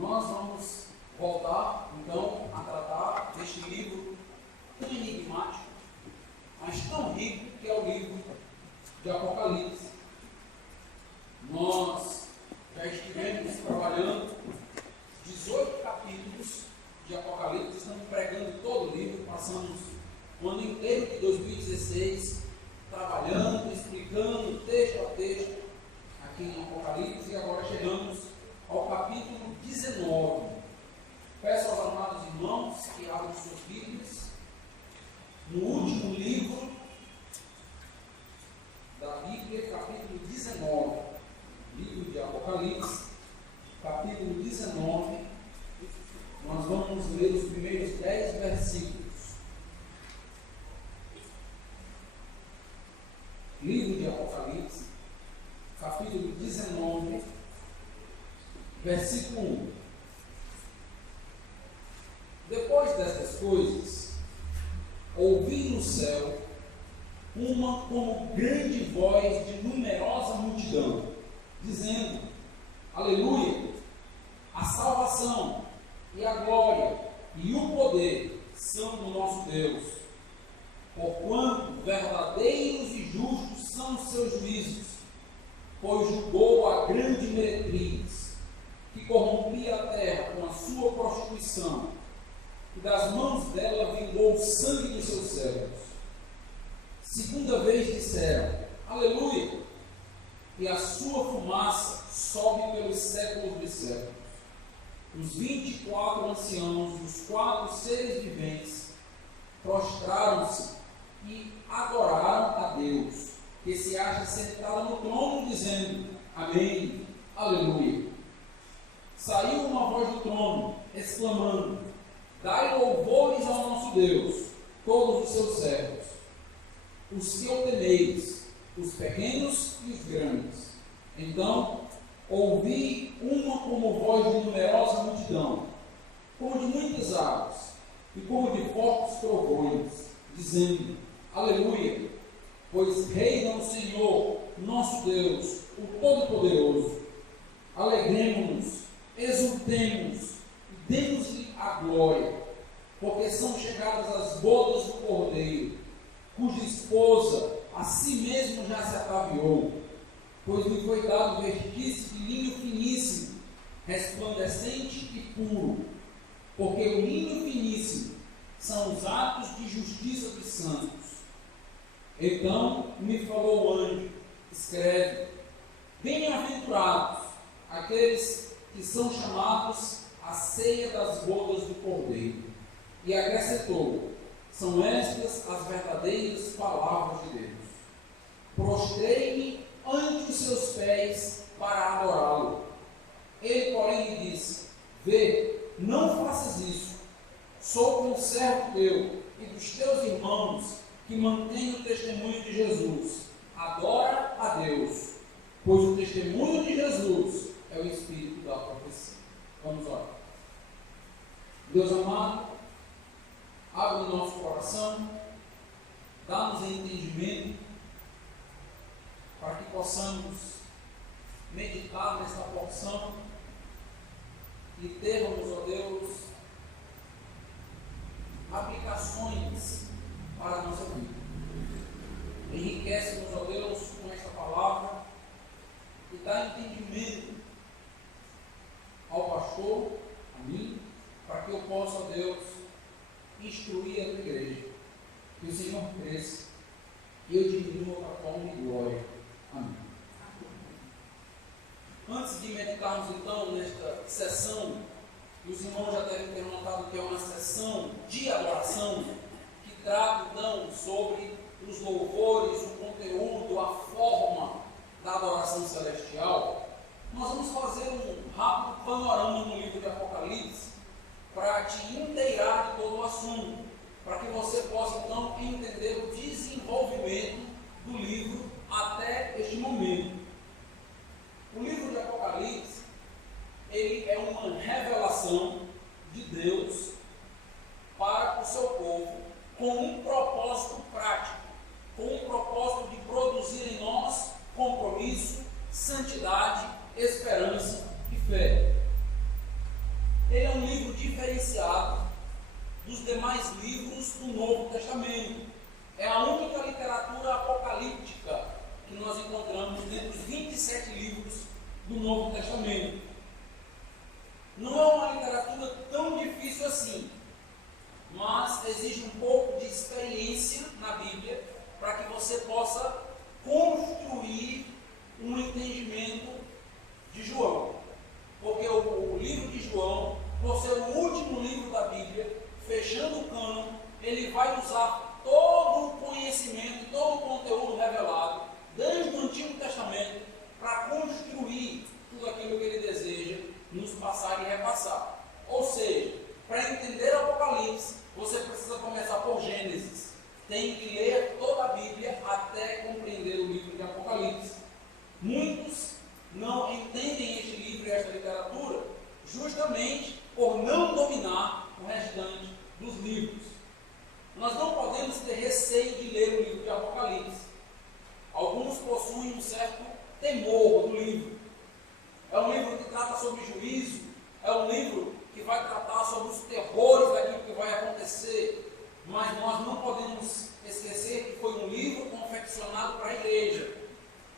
Nós vamos voltar, então, a tratar deste livro tão enigmático, mas tão rico, que é o livro de Apocalipse. Nós já estivemos trabalhando 18 capítulos de Apocalipse, estamos pregando todo o livro, passamos o ano inteiro de 2016 trabalhando, explicando texto a texto aqui em Apocalipse, e agora chegamos ao capítulo 19. Peço aos amados irmãos que abram suas Bíblias no último livro da Bíblia, capítulo 19, livro de Apocalipse, capítulo 19. Nós vamos ler os primeiros 10 versículos. Livro de Apocalipse, capítulo 19, versículo 1. Depois destas coisas, ouvi no céu uma como grande voz de numerosa multidão, dizendo: Aleluia! A salvação e a glória e o poder são do nosso Deus, porquanto verdadeiros e justos são os seus juízos, pois julgou a grande meretriz, que corrompia a terra com a sua prostituição, e das mãos dela vingou o sangue dos seus servos. Segunda vez disseram: Aleluia! E a sua fumaça sobe pelos séculos dos séculos. Os 24 anciãos e os 4 seres viventes prostraram-se e adoraram a Deus, que se acha sentado no trono, dizendo: Amém, Aleluia. Saiu uma voz do trono, exclamando: Dai louvores ao nosso Deus, todos os seus servos, os que o temeis, os pequenos e os grandes. Então ouvi uma como voz de numerosa multidão, como de muitas águas, e como de fortes trovões, dizendo: Aleluia! Pois reina o Senhor, nosso Deus, o Todo-Poderoso. Alegremo-nos, exultemos, e demos-lhe a glória, porque são chegadas as bodas do Cordeiro, cuja esposa a si mesmo já se ataviou, pois lhe foi dado vestir-se de linho finíssimo, resplandecente e puro, porque o linho finíssimo são os atos de justiça dos santos. Então me falou o anjo: escreve: bem-aventurados aqueles que são chamados à ceia das bodas do Cordeiro. E acrescentou: são estas as verdadeiras palavras de Deus. Prostrei-me ante os seus pés para adorá-lo. Ele, porém, lhe disse: vê, não faças isso. Sou conservo teu e dos teus irmãos que mantêm o testemunho de Jesus. Adora a Deus, pois o testemunho de Jesus é o espírito da profecia. Vamos orar. Deus amado, abre o nosso coração, dá-nos entendimento, para que possamos meditar nesta porção e termos, ó Deus, aplicações para a nossa vida. Enriquece-nos, ó Deus, com esta palavra e dá entendimento ao pastor, a mim, para que eu possa, ó Deus, instruir a tua igreja. Que o Senhor cresça e eu diminua para a tua honra e glória. Amém. Antes de meditarmos então nesta sessão, os irmãos já devem ter notado que é uma sessão de adoração que trata então sobre os louvores, o conteúdo, a forma da adoração celestial. Nós vamos fazer um rápido panorama no livro de Apocalipse para te inteirar de todo o assunto, para que você possa então entender o desenvolvimento do livro até este momento. O livro de Apocalipse, ele é uma revelação de Deus para o seu povo, com um propósito prático, com um propósito de produzir em nós compromisso, santidade, esperança e fé. demais livros do Novo Testamento. É a única literatura apocalíptica que nós encontramos dentro dos 27 livros do Novo Testamento. Não é uma literatura tão difícil assim, mas exige um pouco de experiência na Bíblia para que você possa construir um entendimento de João. Porque o livro de João, por ser o último livro da Bíblia, fechando o cânon, ele vai usar todo o conhecimento, todo o conteúdo revelado, desde o Antigo Testamento, para construir tudo aquilo que ele deseja nos passar e repassar. Ou seja, para entender o Apocalipse, você precisa começar por Gênesis. Tem que ler toda a Bíblia até compreender o livro de Apocalipse. Muitos não entendem este livro e esta literatura justamente por não dominar o restante dos livros. Nós não podemos ter receio de ler o livro de Apocalipse. Alguns possuem um certo temor do livro. É um livro que trata sobre juízo, é um livro que vai tratar sobre os terrores daquilo que vai acontecer, mas nós não podemos esquecer que foi um livro confeccionado para a igreja.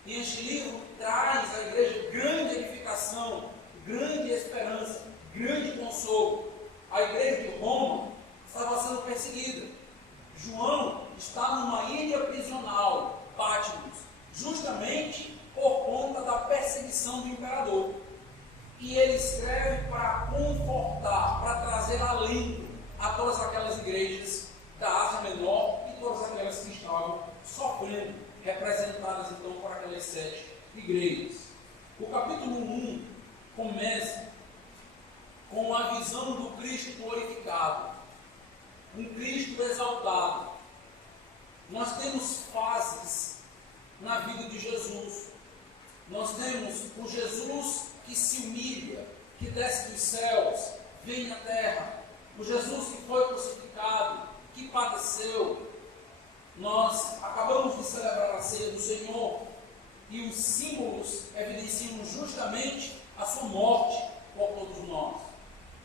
E este livro traz à igreja grande edificação, grande esperança, grande consolo. A igreja de Roma estava sendo perseguida. João está numa ilha prisional, Patmos, justamente por conta da perseguição do imperador. E ele escreve para confortar, para trazer alento a todas aquelas igrejas da Ásia Menor e todas aquelas que estavam sofrendo, representadas então por aquelas 7 igrejas. O capítulo 1 começa com a visão do Cristo glorificado, um Cristo exaltado. Nós temos fases na vida de Jesus. Nós temos o Jesus que se humilha, que desce dos céus, vem à terra. O Jesus que foi crucificado, que padeceu. Nós acabamos de celebrar a ceia do Senhor e os símbolos evidenciam justamente a sua morte por todos nós.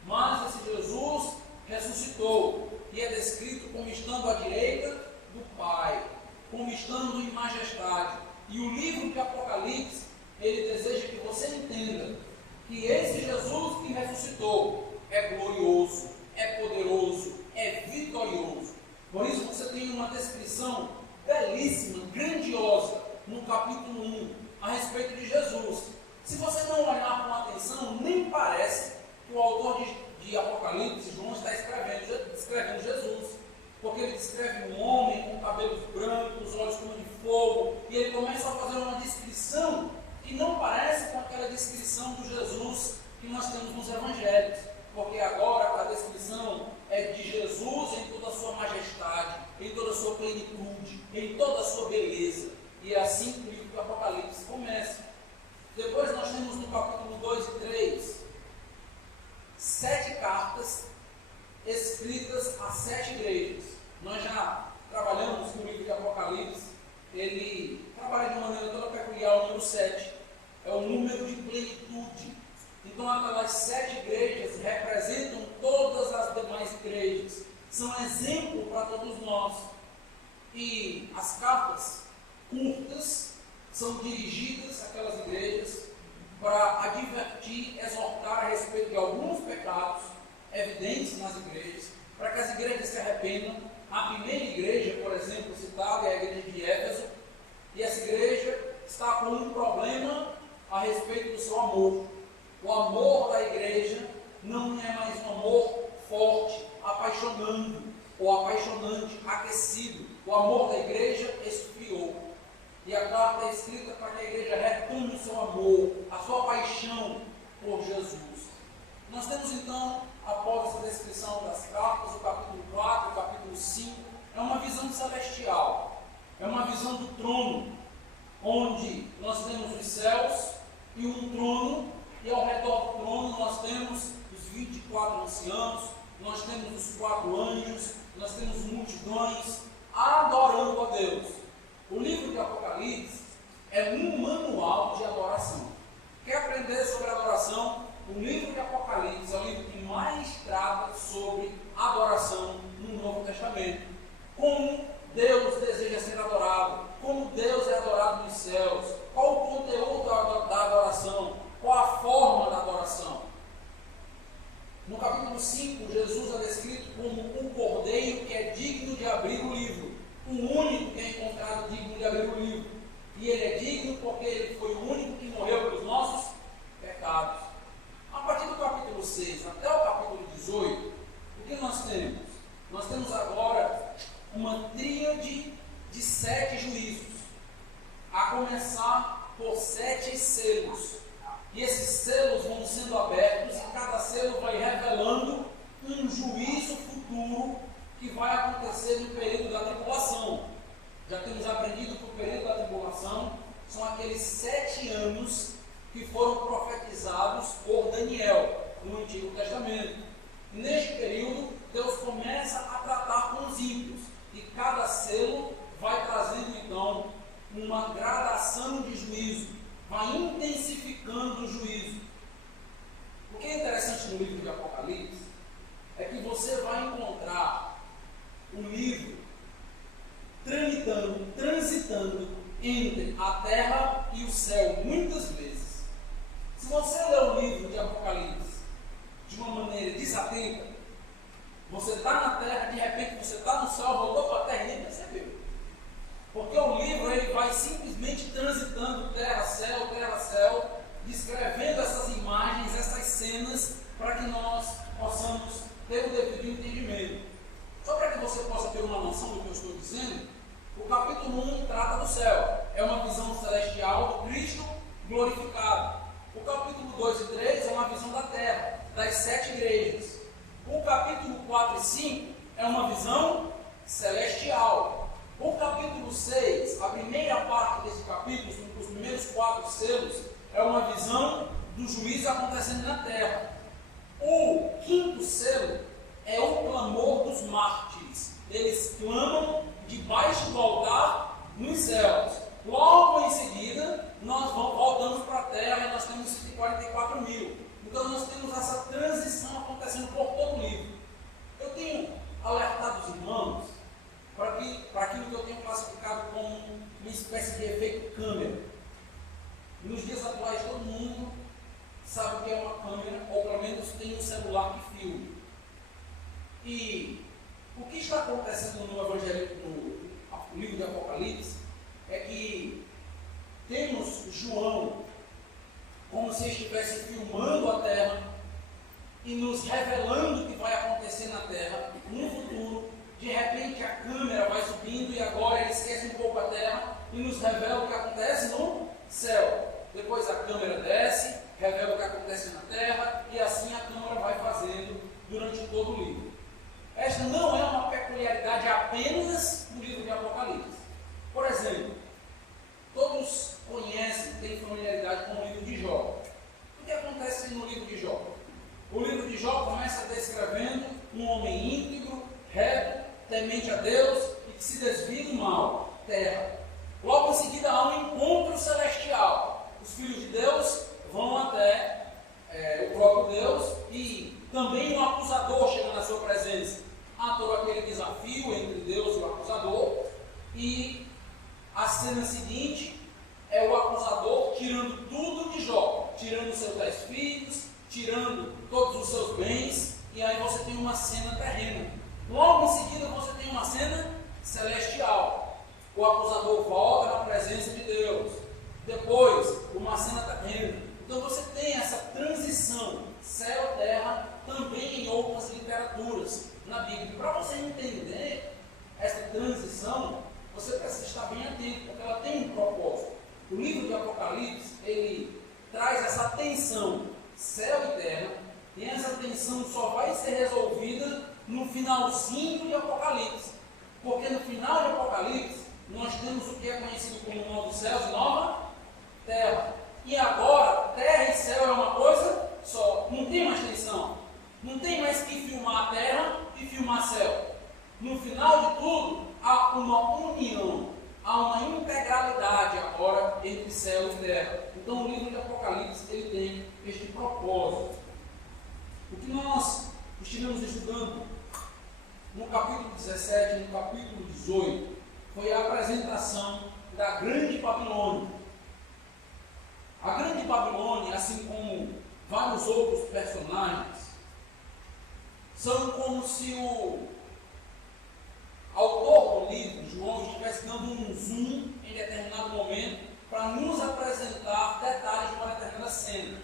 Mas esse Jesus ressuscitou e é descrito como estando à direita do Pai, como estando em majestade. E o livro de Apocalipse, ele deseja que você entenda que esse Jesus que ressuscitou é glorioso, é poderoso, é vitorioso. Por isso você tem uma descrição belíssima, grandiosa, no capítulo 1, a respeito de Jesus. Se você não olhar com atenção, nem parece que o autor de Apocalipse, João, está descrevendo Jesus. Porque ele descreve um homem com cabelos brancos, olhos como de fogo, e ele começa a fazer uma descrição que não parece com aquela descrição do Jesus que nós temos nos evangelhos. Porque agora a descrição é de Jesus em toda a sua majestade, em toda a sua plenitude, em toda a sua beleza. E é assim que o livro do Apocalipse começa. Depois nós temos no capítulo 2 e 3, 7 cartas escritas a 7 igrejas. Nós já trabalhamos com o livro de Apocalipse. Ele trabalha de maneira toda peculiar. O número 7 é o número de plenitude. Então aquelas 7 igrejas representam todas as demais igrejas, são exemplo para todos nós. E as cartas curtas são dirigidas àquelas igrejas para advertir, exortar a respeito de alguns pecados evidentes nas igrejas, para que as igrejas se arrependam. A primeira igreja, por exemplo, citada é a igreja de Éfeso, e essa igreja está com um problema a respeito do seu amor. O amor da igreja não é mais um amor forte, apaixonando, ou apaixonante, aquecido. O amor da igreja esfriou. E a carta é escrita para que a igreja retome o seu amor, a sua paixão por Jesus. Nós temos então, após essa descrição das cartas, o capítulo 4, o capítulo 5, é uma visão celestial, é uma visão do trono, onde nós temos os céus e um trono, e ao redor do trono nós temos os 24 anciãos, nós temos os 4 anjos, nós temos multidões adorando a Deus. O livro de Apocalipse é um manual de adoração. Quer aprender sobre adoração? O livro de Apocalipse é o livro que mais trata sobre adoração no Novo como Deus deseja ser adorado, como Deus é adorado nos céus, qual o conteúdo da adoração, qual a forma da adoração. No capítulo 5, Jesus é descrito como um cordeiro que é digno de abrir o livro, o único que é encontrado digno de abrir o livro. E ele é digno porque ele foi o único que morreu pelos nossos pecados. A partir do capítulo 6 até o capítulo 18, o que nós temos? Nós temos agora uma tríade de 7 juízos, a começar por 7 selos. E esses selos vão sendo abertos e cada selo vai revelando um juízo futuro que vai acontecer no período da tribulação. Já temos aprendido que o período da tribulação são aqueles 7 anos que foram profetizados por Daniel no Antigo Testamento. E neste período, Deus começa a tratar com os ímpios e cada selo vai trazendo então uma gradação de juízo, vai intensificando o juízo. O que é interessante no livro de Apocalipse é que você vai encontrar o livro transitando entre a terra e o céu muitas vezes. Se você ler o livro de Apocalipse de uma maneira desatenta, você está na terra, de repente você está no céu, voltou para a terra e nem percebeu. Porque o livro ele vai simplesmente transitando terra, céu, descrevendo essas imagens, essas cenas, para que nós possamos ter o devido entendimento. Só para que você possa ter uma noção do que eu estou dizendo, o capítulo 1 trata do céu, é uma visão celestial do Cristo glorificado. O capítulo 2 e 3 é uma visão da terra, das 7 igrejas. O capítulo 4 e 5 é uma visão celestial. O capítulo 6, a primeira parte desse capítulo, os primeiros 4 selos, é uma visão do juízo acontecendo na terra. O 5º selo é o clamor dos mártires. Eles clamam debaixo do altar nos céus. Logo em seguida, nós voltamos para a terra e nós temos 44 mil. Então nós temos essa transição acontecendo por todo o livro. Eu tenho alertado os irmãos para aquilo que eu tenho classificado como uma espécie de efeito câmera. Nos dias atuais todo mundo sabe o que é uma câmera, ou pelo menos tem um celular que filma. E o que está acontecendo no Evangelho, no livro de Apocalipse, é que temos João como se estivesse filmando a terra e nos revelando o que vai acontecer na terra no futuro. De repente a câmera vai subindo e agora ele esquece um pouco a terra e nos revela o que acontece no céu. Depois a câmera desce, revela o que acontece na terra e assim a câmera vai fazendo durante todo o livro. Esta não é uma peculiaridade apenas do livro de Apocalipse. Por exemplo, todos conhecem, têm familiaridade com o livro de Jó. O que acontece no livro de Jó? O livro de Jó começa descrevendo um homem íntegro, reto, temente a Deus e que se desvia do mal, terra. Logo em seguida há um encontro celestial. Os filhos de Deus vão até o próprio Deus e também um acusador chega na sua presença. Há todo aquele desafio entre Deus e o acusador e a cena seguinte é o acusador tirando tudo de Jó, tirando seus 10 filhos, tirando todos os seus bens, e aí você tem uma cena terrena. Logo em seguida você tem uma cena celestial. O acusador volta na presença de Deus. Depois, uma cena terrena. Então você tem essa transição céu-terra também em outras literaturas na Bíblia. Para você entender essa transição, você precisa estar bem atento, porque ela tem um propósito. O livro de Apocalipse, ele traz essa tensão céu e terra, e essa tensão só vai ser resolvida no finalzinho de Apocalipse. Porque no final de Apocalipse, nós temos o que é conhecido como novos céus e nova terra. E agora, terra e céu é uma coisa só. Não tem mais tensão. Não tem mais que filmar a terra e filmar céu. No final de tudo, há uma união, há uma integralidade agora entre céu e terra. Então o livro de Apocalipse ele tem este propósito. O que nós estivemos estudando no capítulo 17 e no capítulo 18, foi a apresentação da Grande Babilônia. A Grande Babilônia, assim como vários outros personagens, são como se o autor do livro, João, estivesse dando um zoom em determinado momento para nos apresentar detalhes de uma determinada cena.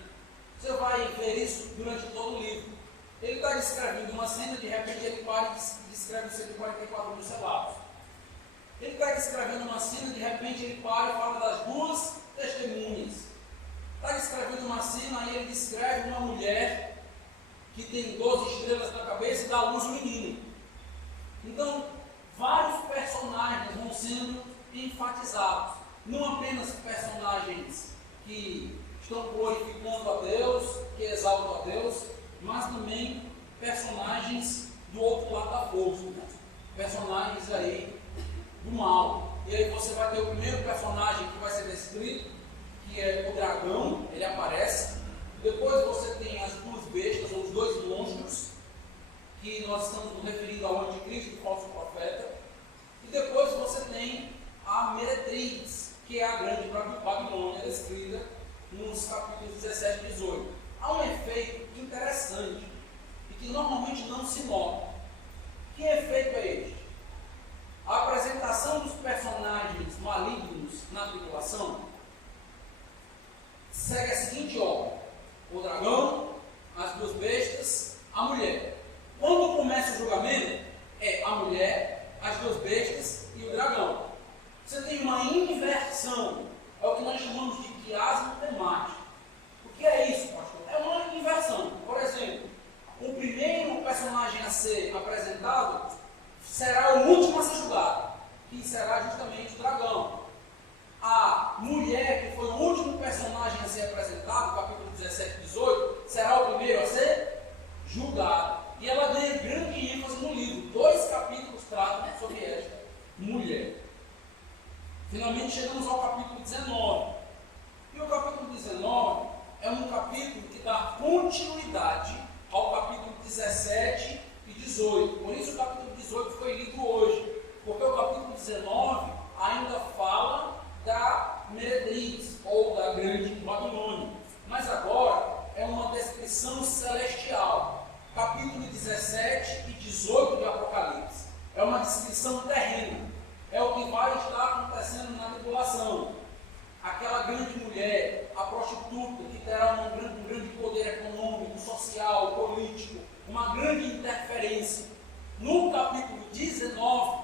Você vai ver isso durante todo o livro. Ele está descrevendo uma cena, de repente ele para e descreve 144 mil selados. Ele está descrevendo uma cena, de repente ele para e fala das duas testemunhas. Está descrevendo uma cena, aí ele descreve uma mulher que tem 12 estrelas na cabeça e dá à luz um menino. Então, vários personagens vão sendo enfatizados. Não apenas personagens que estão glorificando a Deus, que exaltam a Deus, mas também personagens do outro lado da força, né? Personagens aí do mal. E aí você vai ter o primeiro personagem que vai ser descrito, que é o dragão, ele aparece. Depois você tem as duas bestas, ou os dois monstros, que nós estamos nos referindo ao anticristo, o falso profeta. E depois você tem a meretriz, que é a grande Babilônia, descrita nos capítulos 17 e 18. Há um efeito interessante e que normalmente não se nota. Que efeito é este? A apresentação dos personagens malignos na tribulação segue a seguinte ordem: o dragão, as duas bestas, a mulher. Quando começa o julgamento, é a mulher, as duas bestas e o dragão. Você tem uma inversão, é o que nós chamamos de quiasmo temático. O que é isso, pastor? É uma inversão. Por exemplo, o primeiro personagem a ser apresentado será o último a ser julgado, que será justamente o dragão. A mulher, que foi o último personagem a ser apresentado, capítulo 17 e 18, será o primeiro a ser julgado. E ela ganha grande ênfase no livro. 2 capítulos tratam sobre esta mulher. Finalmente chegamos ao capítulo 19. E o capítulo 19 é um capítulo que dá continuidade ao capítulo 17 e 18. Por isso o capítulo 18 foi lido hoje. Porque o capítulo 19 ainda fala da meretriz, ou da grande Babilônia. Mas agora é uma descrição celestial. Capítulo 17 e 18 do Apocalipse é uma descrição terrena. É o que vai estar acontecendo na tribulação. Aquela grande mulher, a prostituta, que terá um grande poder econômico, social, político, uma grande interferência. No capítulo 19,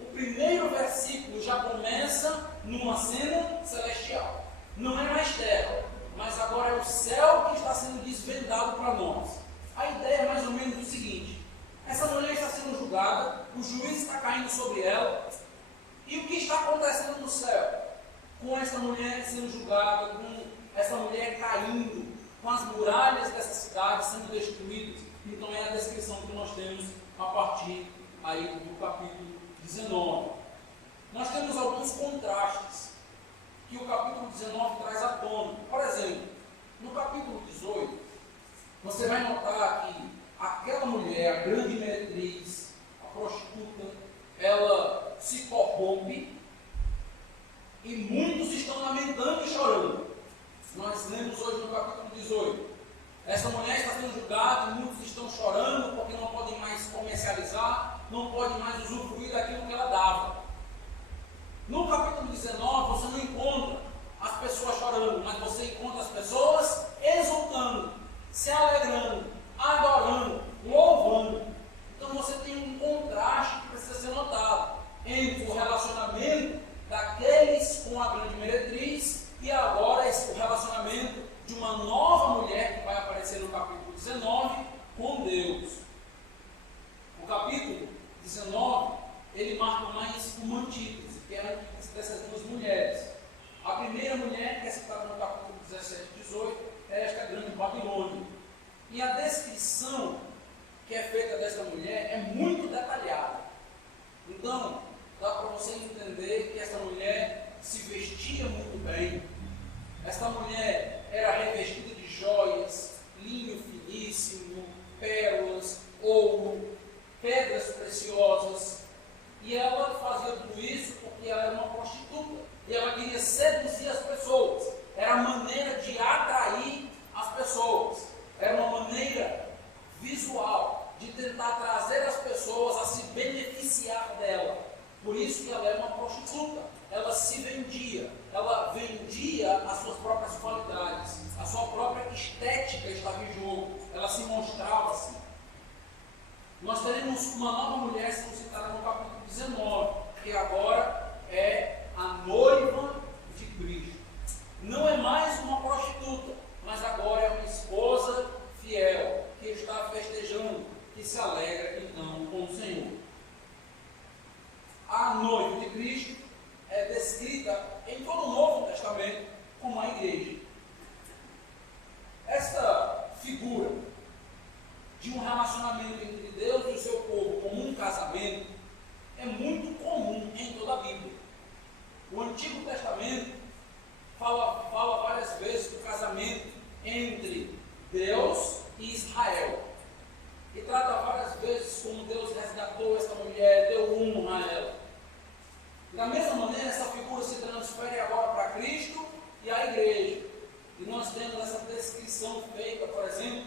o primeiro versículo já começa numa cena celestial. Não é mais terra, mas agora é o céu que está sendo desvendado para nós. A ideia é mais ou menos o seguinte: essa mulher está sendo julgada, o juiz está caindo sobre ela, e o que está acontecendo no céu? Com essa mulher sendo julgada, com essa mulher caindo, com as muralhas dessa cidade sendo destruídas. Então é a descrição que nós temos a partir aí do capítulo 19. Nós temos alguns contrastes que o capítulo 19 traz à tona. Por exemplo, no capítulo 18, você vai notar que aquela mulher, a grande meretriz, a prostituta, ela se corrompe e muitos estão lamentando e chorando. Nós lemos hoje no capítulo 18. Essa mulher está sendo julgada e muitos estão chorando porque não podem mais comercializar, não podem mais usufruir daquilo que ela dava. No capítulo 19 você não encontra as pessoas chorando, mas você encontra as pessoas exultando, se alegrando, adorando, louvando. Então você tem um contraste que precisa ser notado entre o relacionamento daqueles com a grande meretriz e agora o relacionamento de uma nova mulher que vai aparecer no capítulo 19 com Deus. O capítulo 19 ele marca mais uma antítese, que é a antítese dessas duas mulheres. A primeira mulher, que é citada no capítulo 17 e 18, é esta grande Babilônia. E a descrição que é feita desta mulher é muito detalhada. Então, dá para você entender que esta mulher se vestia muito bem. Esta mulher era revestida de joias, linho finíssimo, pérolas, ouro, pedras preciosas isso que ela é uma prostituta. Ela se vendia, ela vendia as suas próprias qualidades, a sua própria estética estava em jogo, ela se mostrava assim. Nós teremos uma nova mulher sendo citada no capítulo 19, que agora é a noiva de Cristo. Não é mais uma prostituta, mas agora é uma esposa fiel, que está festejando, que se alegra então com o Senhor. A noiva de Cristo é descrita em todo o Novo Testamento como a igreja. Esta figura de um relacionamento entre Deus e o seu povo como um casamento é muito comum em toda a Bíblia. O Antigo Testamento fala várias vezes do casamento entre Deus e Israel. E trata várias vezes como Deus resgatou esta mulher, deu honra a ela. Da mesma maneira, essa figura se transfere agora para Cristo e a igreja. E nós temos essa descrição feita, por exemplo,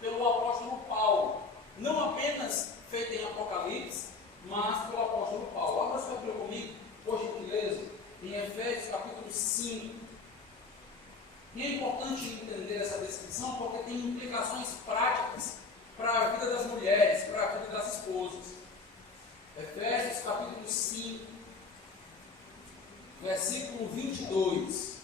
pelo apóstolo Paulo. Não apenas feita em Apocalipse, mas pelo apóstolo Paulo. Abra sua Bíblia comigo, por gentileza, em Efésios capítulo 5. E é importante entender essa descrição porque tem implicações práticas para a vida das mulheres, para a vida das esposas. Efésios capítulo 5, versículo 22.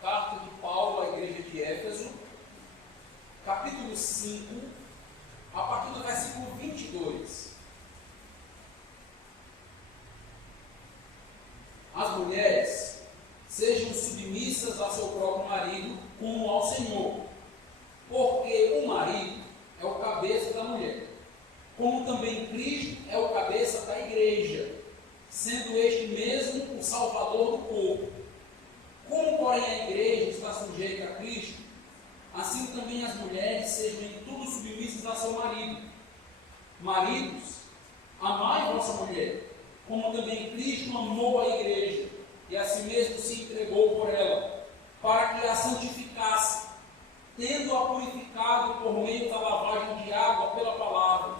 Carta de Paulo à igreja de Éfeso, capítulo 5, a partir do versículo 22. As mulheres sejam submissas ao seu próprio marido como ao Senhor, porque o marido é o cabeça da mulher, como também Cristo é o cabeça da igreja, sendo este mesmo o salvador do povo. Como, porém, a igreja está sujeita a Cristo, assim também as mulheres sejam em tudo submissas a seu marido. Maridos, amai vossa mulher, como também Cristo amou a igreja, e a si mesmo se entregou por ela, para que a santificasse, tendo-a purificado por meio da lavagem de água pela palavra,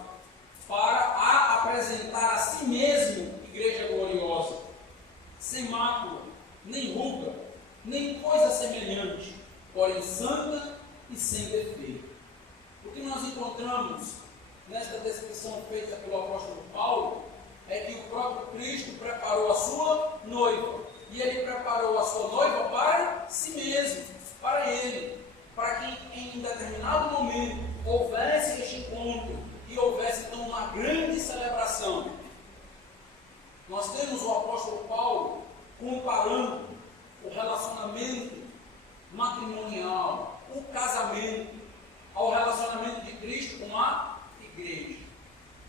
para a apresentar a si mesmo igreja gloriosa, sem mácula, nem ruga, nem coisa semelhante, porém santa e sem defeito. O que nós encontramos nesta descrição feita pelo apóstolo Paulo é que o próprio Cristo preparou a sua noiva, e ele preparou a sua noiva para si mesmo, para ele, para que em determinado momento houvesse este encontro e houvesse então uma grande celebração. Nós temos o apóstolo Paulo comparando o relacionamento matrimonial, o casamento, ao relacionamento de Cristo com a igreja.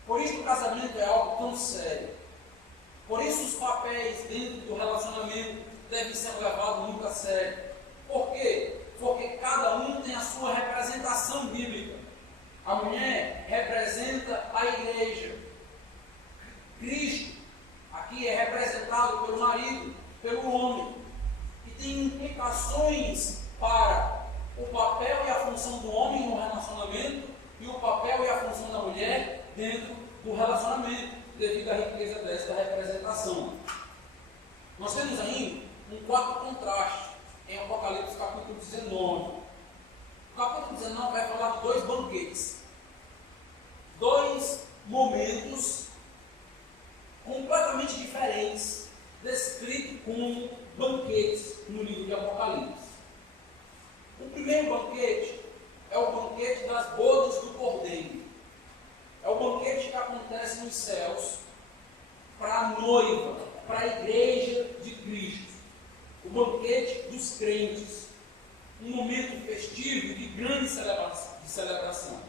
Por isso o casamento é algo tão sério. Por isso os papéis dentro do relacionamento devem ser levados muito a sério. Por quê? Porque cada um tem a sua representação bíblica. A mulher representa a igreja. Cristo aqui é representado pelo marido, pelo homem. E tem implicações para o papel e a função do homem no relacionamento e o papel e a função da mulher dentro do relacionamento, devido à riqueza desta representação. Nós temos ainda um quarto contraste em Apocalipse capítulo 19. O capítulo 19 vai falar de dois banquetes, dois momentos completamente diferentes, descritos como banquetes no livro de Apocalipse. O primeiro banquete é o banquete das bodas do Cordeiro. É o banquete que acontece nos céus para a noiva, para a igreja de Cristo. O banquete dos crentes. Um momento festivo de grande celebração.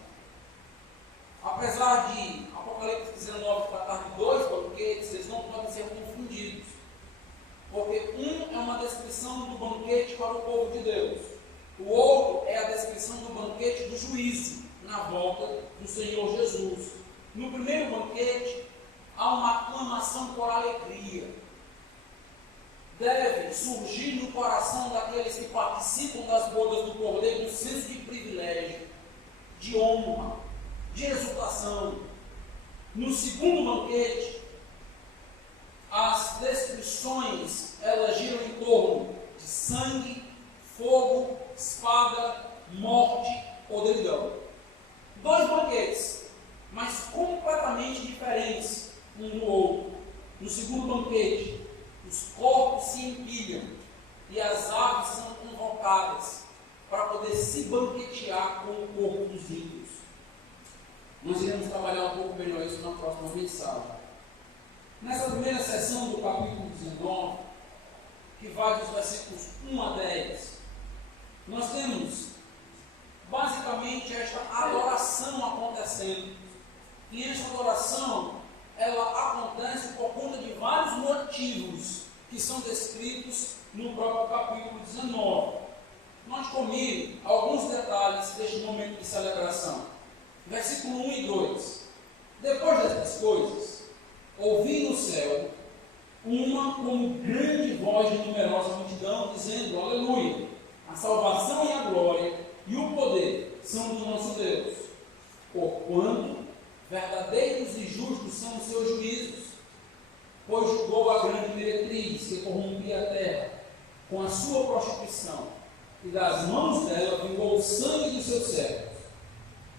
Apesar de Apocalipse 19 tratar de dois banquetes, eles não podem ser confundidos. Porque um é uma descrição do banquete para o povo de Deus. O outro é a descrição do banquete do juízo, na volta do Senhor Jesus. No primeiro banquete, há uma aclamação por alegria. Deve surgir no coração daqueles que participam das bodas do Cordeiro um senso de privilégio, de honra, de exultação. No segundo banquete, as descrições elas giram em torno de sangue, fogo, espada, morte, podridão. Dois banquetes, mas completamente diferentes um do outro. No segundo banquete, os corpos se empilham e as aves são convocadas para poder se banquetear com o corpo dos ímpios. Nós iremos trabalhar um pouco melhor isso na próxima mensagem. Nessa primeira sessão do capítulo 19, que vai dos versículos 1 a 10, nós temos basicamente esta adoração acontecendo. E esta adoração, ela acontece por conta de vários motivos que são descritos no próprio capítulo 19. Note comigo alguns detalhes deste momento de celebração. Versículo 1 e 2. Depois dessas coisas, ouvi no céu uma como grande voz de numerosa multidão, dizendo: Aleluia! A salvação e a glória e o poder são do nosso Deus, porquanto verdadeiros e justos são os seus juízos, pois julgou a grande meretriz que corrompia a terra com a sua prostituição, e das mãos dela vingou o sangue dos seus servos.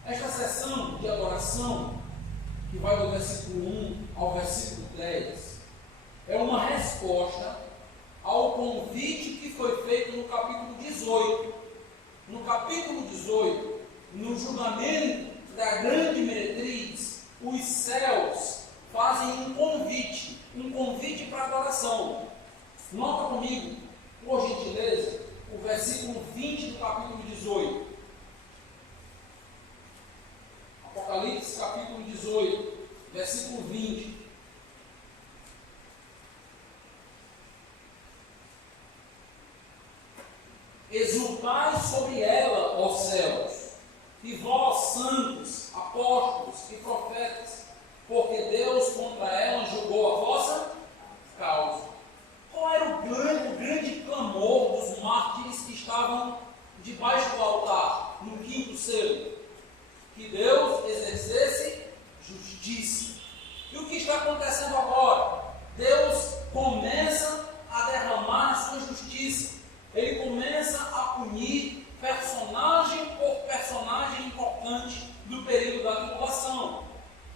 Esta sessão de adoração, que vai do versículo 1 ao versículo 10, é uma resposta ao convite que foi feito no capítulo 18. No capítulo 18, no julgamento da grande meretriz, os céus fazem um convite para adoração. Nota comigo, por gentileza, o versículo 20 do capítulo 18. Apocalipse capítulo 18, versículo 20. Exultai sobre ela, ó céus, e vós, santos, apóstolos e profetas, porque Deus contra ela julgou a vossa causa. Qual era o grande clamor dos mártires que estavam debaixo do altar, no quinto selo? Que Deus exercesse justiça. E o que está acontecendo agora? Deus começa a derramar a sua justiça. Ele começa a punir personagem por personagem importante do período da tribulação.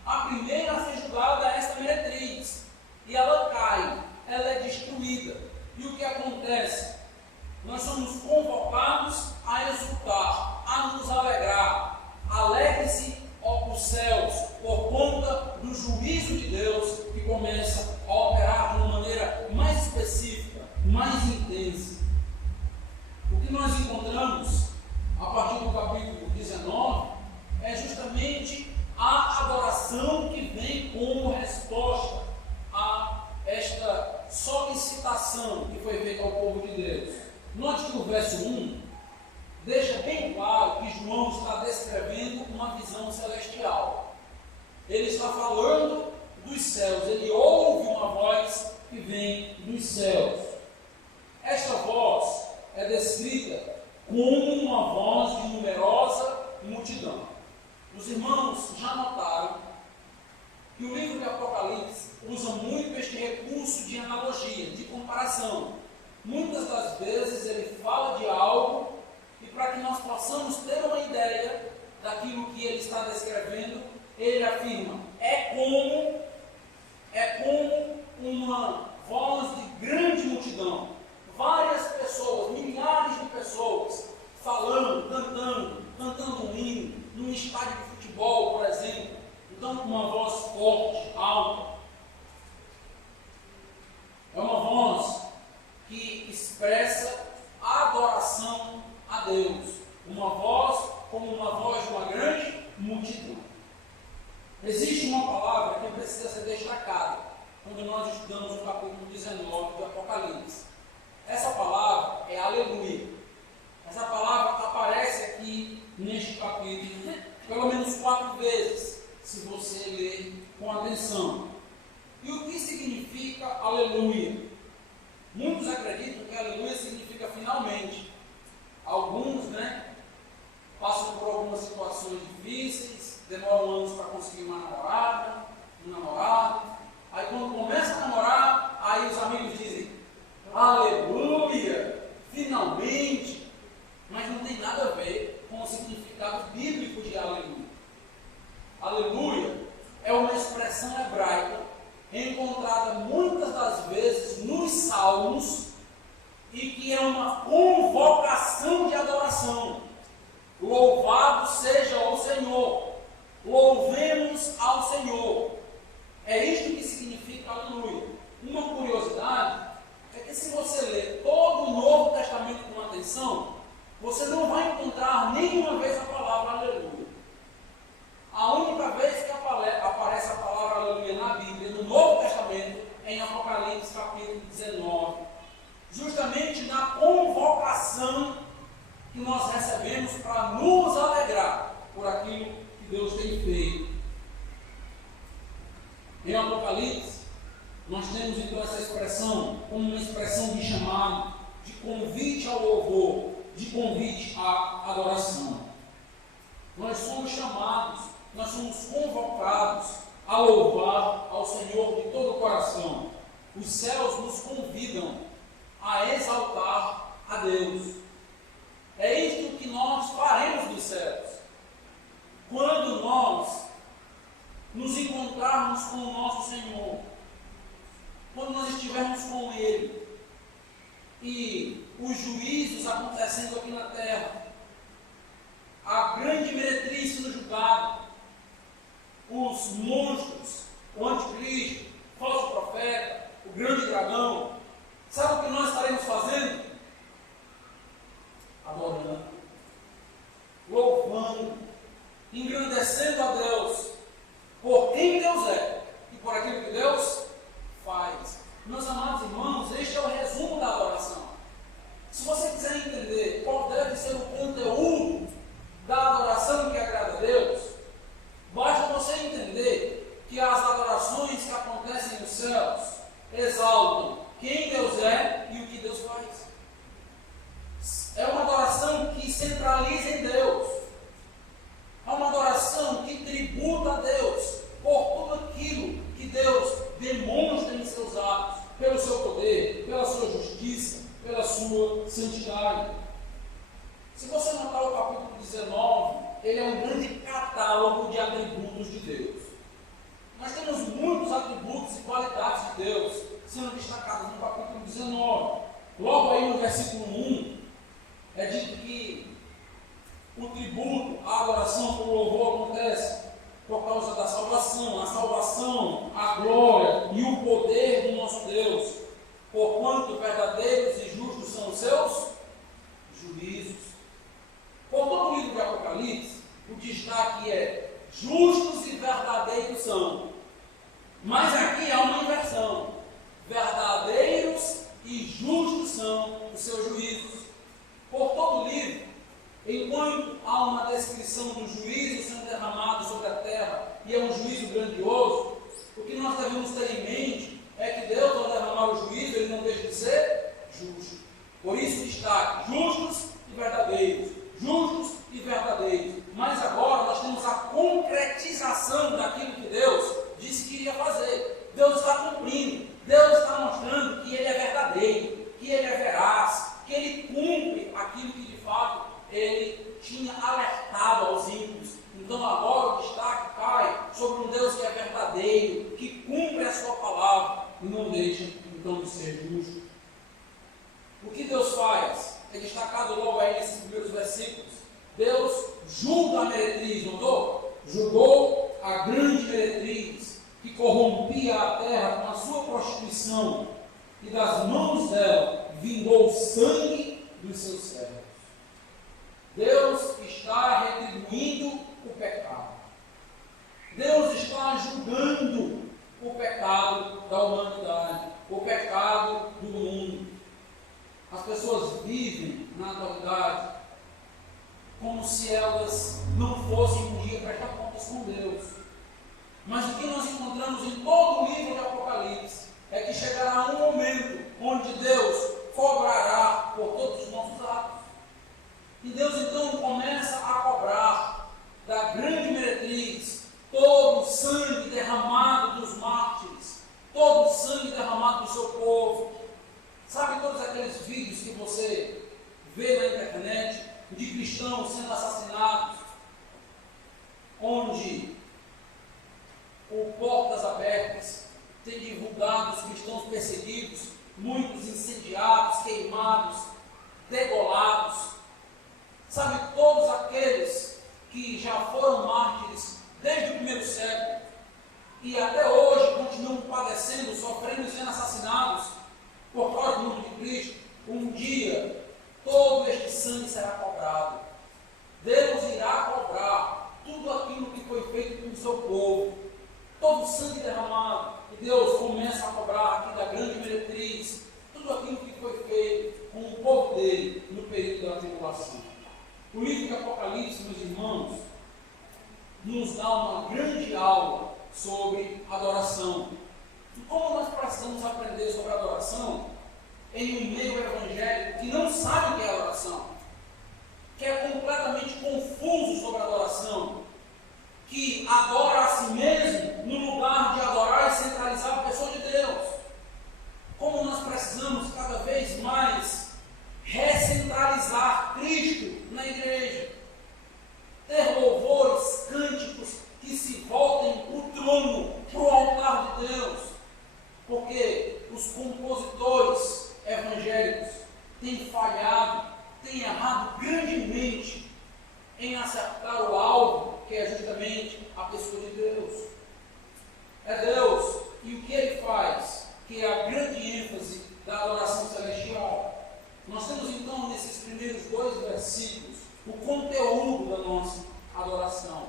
A primeira a ser julgada é esta meretriz, e ela cai, ela é destruída. E o que acontece? Nós somos convocados a exultar, a nos alegrar. Alegre-se, ó os céus, por conta do juízo de Deus que começa a operar de uma maneira mais específica, mais intensa. O que nós encontramos a partir do capítulo 19 é justamente a adoração que vem como resposta a esta solicitação que foi feita ao povo de Deus. Note que o verso 1 deixa bem claro que João está descrevendo uma visão celestial. Ele está falando dos céus, ele ouve uma voz que vem dos céus. Esta voz é descrita como uma voz de numerosa multidão. Os irmãos já notaram que o livro de Apocalipse usa muito este recurso de analogia, de comparação. Muitas das vezes ele fala de algo e para que nós possamos ter uma ideia daquilo que ele está descrevendo, ele afirma: é como uma voz de grande multidão. Várias pessoas, milhares de pessoas, falando, cantando um hino, num estádio de futebol, por exemplo, então com uma voz forte, alta. É uma voz que expressa a adoração a Deus. Uma voz como uma voz de uma grande multidão. Existe uma palavra que precisa ser destacada quando nós estudamos o capítulo 19 do Apocalipse. Essa palavra é aleluia. Essa palavra aparece aqui neste capítulo pelo menos 4 vezes, se você ler com atenção. E o que significa aleluia? Muitos acreditam que aleluia significa finalmente. Alguns, passam por algumas situações difíceis demoram anos para conseguir uma namorada, um namorado. Aí quando começa a namorar, aí os amigos dizem, aleluia, finalmente. Mas não tem nada a ver com o significado bíblico de aleluia. Aleluia é uma expressão hebraica encontrada muitas das vezes nos salmos e que é uma convocação de adoração. Louvado seja o Senhor, louvemos ao Senhor. É isto que significa aleluia. Uma curiosidade é que se você ler todo o Novo Testamento com atenção, você não vai encontrar nenhuma vez a palavra aleluia. A única vez que aparece a palavra aleluia na Bíblia, no Novo Testamento, é em Apocalipse capítulo 19. Justamente na convocação que nós recebemos para nos alegrar por aquilo que Deus tem feito. Em Apocalipse, nós temos então essa expressão como uma expressão de chamado, de convite ao louvor, de convite à adoração. Nós somos chamados, nós somos convocados a louvar ao Senhor de todo o coração. Os céus nos convidam a exaltar a Deus. É isto que nós faremos dos céus. Quando nós nos encontrarmos com o nosso Senhor, quando nós estivermos com Ele, e os juízos acontecendo aqui na terra, a grande meretriz no julgado, os monstros, o anticristo, o falso profeta, o grande dragão, sabe o que nós estaremos fazendo? Adorando, louvando, engrandecendo a Deus por quem Deus é e por aquilo que Deus faz. Meus amados irmãos, este é o resumo da adoração. Se você quiser entender qual deve ser o conteúdo da adoração que agrada a Deus, basta você entender que as adorações que acontecem nos céus exaltam quem Deus é e o que Deus faz. É uma adoração que centraliza em Deus. É uma adoração que tributa a Deus por tudo aquilo que Deus demonstra em seus atos, pelo seu poder, pela sua justiça, pela sua santidade. Se você notar o capítulo 19, ele é um grande catálogo de atributos de Deus. Nós temos muitos atributos e qualidades de Deus sendo destacados no capítulo 19. Logo aí no versículo 1, é dito que o tributo, a adoração, o louvor acontece por causa da salvação, a glória e o poder do nosso Deus, porquanto verdadeiros e justos são os seus juízos. Por todo o livro de Apocalipse, o destaque é justos e verdadeiros são. Mas aqui há uma inversão. Verdadeiros e justos são os seus juízos. Por todo o livro, enquanto há uma descrição do juízo sendo derramado sobre a terra, e é um juízo grandioso, o que nós devemos ter em mente é que Deus, ao derramar o juízo, ele não deixa de ser justo. Por isso, destaque: justos e verdadeiros. Justos e verdadeiros. Mas agora nós temos a concretização daquilo que Deus disse que iria fazer. Deus está cumprindo. Deus está mostrando que Ele é verdadeiro, que Ele é veraz, que Ele cumpre aquilo que de fato Ele tinha alertado aos ímpios. Então agora o destaque cai sobre um Deus que é verdadeiro, que cumpre a sua palavra e não deixa então de ser justo. O que Deus faz é destacado logo aí nesses primeiros versículos. Deus julga a meretriz, notou? Julgou a grande meretriz que corrompia a terra com a sua prostituição, e das mãos dela vingou o sangue dos seus servos. Deus está retribuindo o pecado. Deus está julgando o pecado da humanidade, o pecado do mundo. As pessoas vivem na atualidade como se elas não fossem um dia prestar contas com Deus. Mas o que nós encontramos em todo o livro de Apocalipse é que chegará um momento onde Deus cobrará por todos os nossos atos. E Deus então começa a cobrar da grande meretriz de cristãos sendo assassinados, onde o Portas Abertas tem divulgado os cristãos perseguidos, muitos incendiados, queimados, degolados. Sabe, todos aqueles que já foram mártires desde o primeiro século e até hoje continuam padecendo, sofrendo e sendo assassinados por causa do nome de Cristo, um dia todo este sangue será cobrado. Deus irá cobrar tudo aquilo que foi feito com o seu povo, todo o sangue derramado. E Deus começa a cobrar aqui da grande meretriz tudo aquilo que foi feito com o povo dele no período da tribulação. O livro de Apocalipse, meus irmãos, nos dá uma grande aula sobre adoração. E como nós precisamos aprender sobre adoração em um meio evangélico que não sabe o que é adoração, que é completamente confuso sobre adoração, que adora a si mesmo no lugar de adorar e centralizar a pessoa de Deus. Como nós precisamos cada vez mais recentralizar Cristo na igreja, ter louvores, cânticos que se voltem para o trono, para o altar de Deus, porque os compositores evangélicos têm falhado, têm errado grandemente em acertar o alvo, que é justamente a pessoa de Deus. É Deus, e o que Ele faz, que é a grande ênfase da adoração celestial. Nós temos então nesses primeiros 2 versículos o conteúdo da nossa adoração,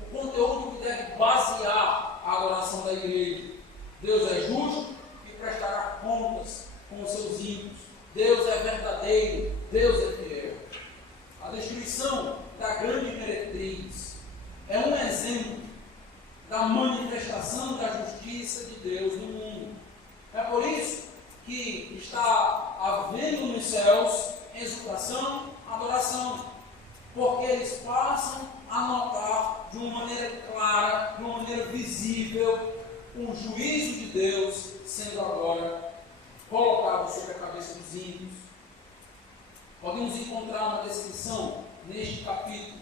o conteúdo que deve basear a adoração da igreja. Deus é justo e prestará contas com os seus ímpios. Deus é verdadeiro, Deus é fiel. A descrição da grande meretriz é um exemplo da manifestação da justiça de Deus no mundo. É por isso que está havendo nos céus exultação, adoração, porque eles passam a notar de uma maneira clara, de uma maneira visível, o juízo de Deus sendo agora colocado sobre a cabeça dos ímpios. Podemos encontrar uma descrição neste capítulo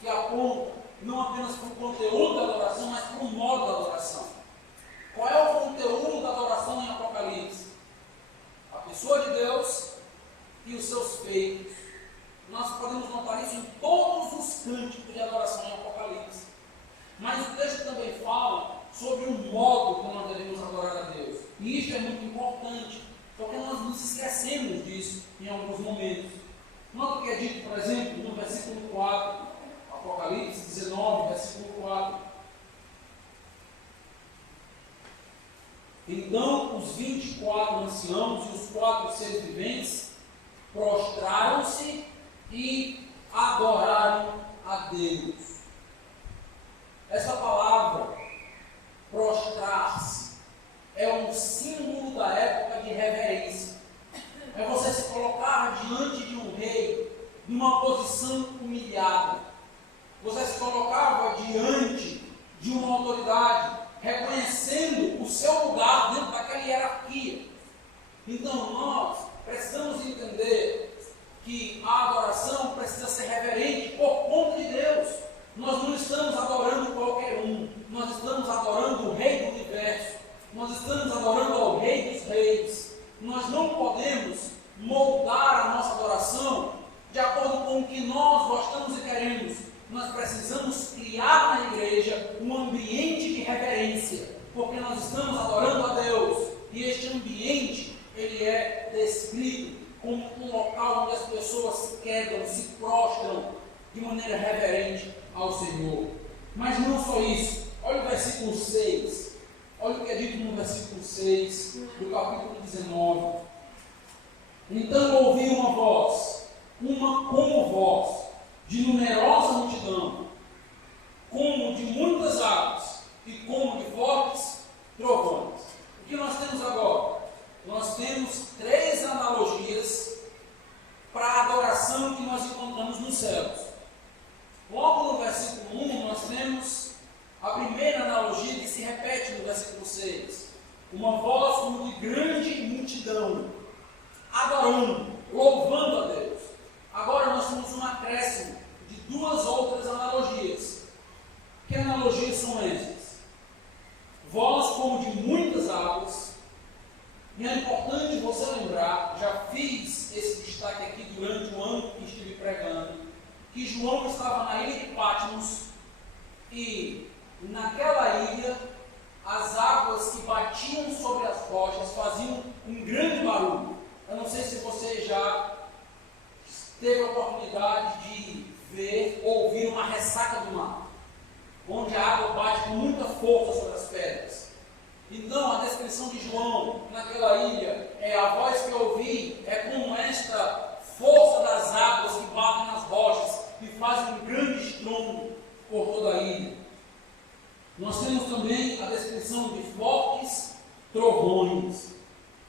que aponta não apenas para o conteúdo da adoração, mas para o modo da adoração. Qual é o conteúdo da adoração em Apocalipse? A pessoa de Deus e os seus feitos. Nós podemos notar isso em todos os cânticos de adoração em Apocalipse. Mas o texto também fala sobre o modo como nós devemos adorar a Deus. E isso é muito importante, porque nós nos esquecemos disso em alguns momentos. Nota o que é dito, por exemplo, no versículo 4, Apocalipse 19, versículo 4. Então os 24 anciãos e os 4 seres viventes prostraram-se e adoraram a Deus. Essa palavra, prostrar-se, é um símbolo da época de reverência. É você se colocar diante de um rei, numa posição humilhada. Você se colocava diante de uma autoridade, reconhecendo o seu lugar dentro daquela hierarquia. Então nós precisamos entender que a adoração precisa ser reverente por conta de Deus. Nós não estamos adorando qualquer um, nós estamos adorando o Rei do Universo, nós estamos adorando ao Rei dos Reis. Nós não podemos moldar a nossa adoração de acordo com o que nós gostamos e queremos. Nós precisamos criar na igreja um ambiente de reverência, porque nós estamos adorando a Deus, e este ambiente, ele é descrito como um local onde as pessoas se quedam, se prostram de maneira reverente ao Senhor. Mas não só isso, olha o versículo 6, olha o que é dito no versículo 6 do capítulo 19. Então ouvi uma voz, uma como voz de numerosa multidão, como de muitas águas e como de fortes trovões. O que nós temos agora? Nós temos 3 analogias para a adoração que nós encontramos nos céus. Logo no versículo 1, nós temos a primeira analogia que se repete no versículo 6. Uma voz como de grande multidão, adorando, louvando a Deus. Agora nós temos um acréscimo de duas outras analogias. Que analogias são essas? Vós, como de muitas águas, e é importante você lembrar, já fiz esse destaque aqui durante o ano que estive pregando, que João estava na ilha de Patmos, e naquela ilha as águas que batiam sobre as rochas faziam um grande barulho. Eu não sei se você já teve a oportunidade de ver, ouvir uma ressaca do mar, onde a água bate com muita força sobre as pedras. Então, a descrição de João naquela ilha é: a voz que eu ouvi é como esta força das águas que batem nas rochas e fazem um grande estrondo por toda a ilha. Nós temos também a descrição de fortes trovões.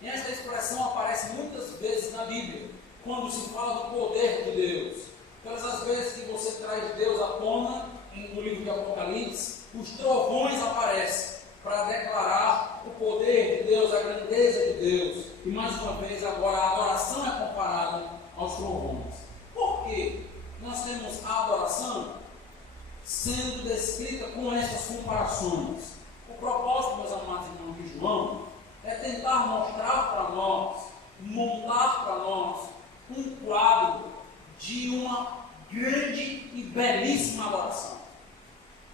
E esta expressão aparece muitas vezes na Bíblia, quando se fala do poder de Deus. Todas as vezes que você traz Deus à tona, no livro de Apocalipse, os trovões aparecem para declarar o poder de Deus, a grandeza de Deus. E mais uma vez, agora a adoração é comparada aos trovões. Por quê? Nós temos a adoração sendo descrita com estas comparações. O propósito, meus amados irmãos de João, é tentar mostrar para nós, montar para nós, um quadro de uma grande e belíssima adoração.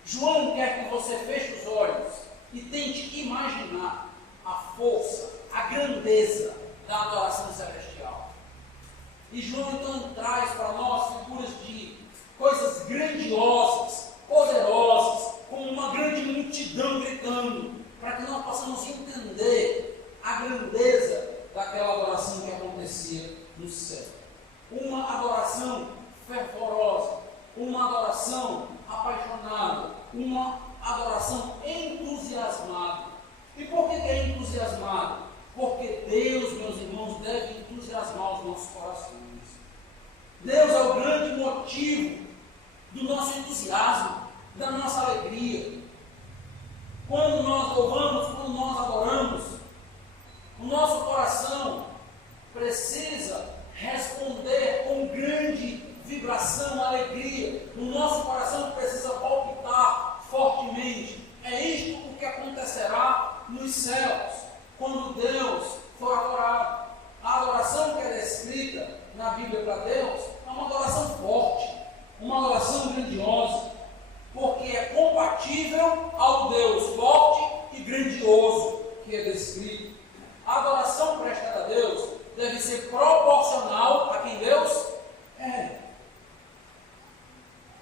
João quer que você feche os olhos e tente imaginar a força, a grandeza da adoração celestial. E João então traz para nós figuras de coisas grandiosas, poderosas, como uma grande multidão gritando, para que nós possamos entender a grandeza daquela adoração que acontecia no céu. Uma adoração fervorosa, uma adoração apaixonada, uma adoração entusiasmada. E por que é entusiasmada? Porque Deus, meus irmãos, deve entusiasmar os nossos corações. Deus é o grande motivo do nosso entusiasmo, da nossa alegria. Quando nós louvamos, quando nós adoramos, o nosso coração precisa responder com grande vibração, alegria. O nosso coração precisa palpitar fortemente. É isto o que acontecerá nos céus, quando Deus for adorado. A adoração que é descrita na Bíblia para Deus é uma adoração forte, uma adoração grandiosa, porque é compatível ao Deus forte e grandioso que é descrito. A adoração prestada a Deus deve ser proporcional a quem Deus é.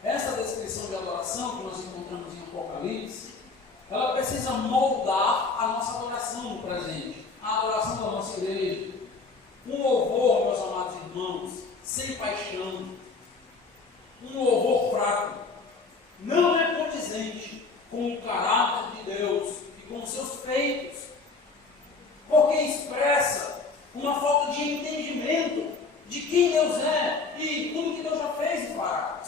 Essa descrição de adoração que nós encontramos em Apocalipse, ela precisa moldar a nossa adoração no presente, a adoração da nossa igreja. Um louvor, meus amados irmãos, sem paixão, um louvor fraco, não é condizente com o caráter de Deus e com os seus feitos, porque expressa uma falta de entendimento de quem Deus é e tudo que Deus já fez e fará.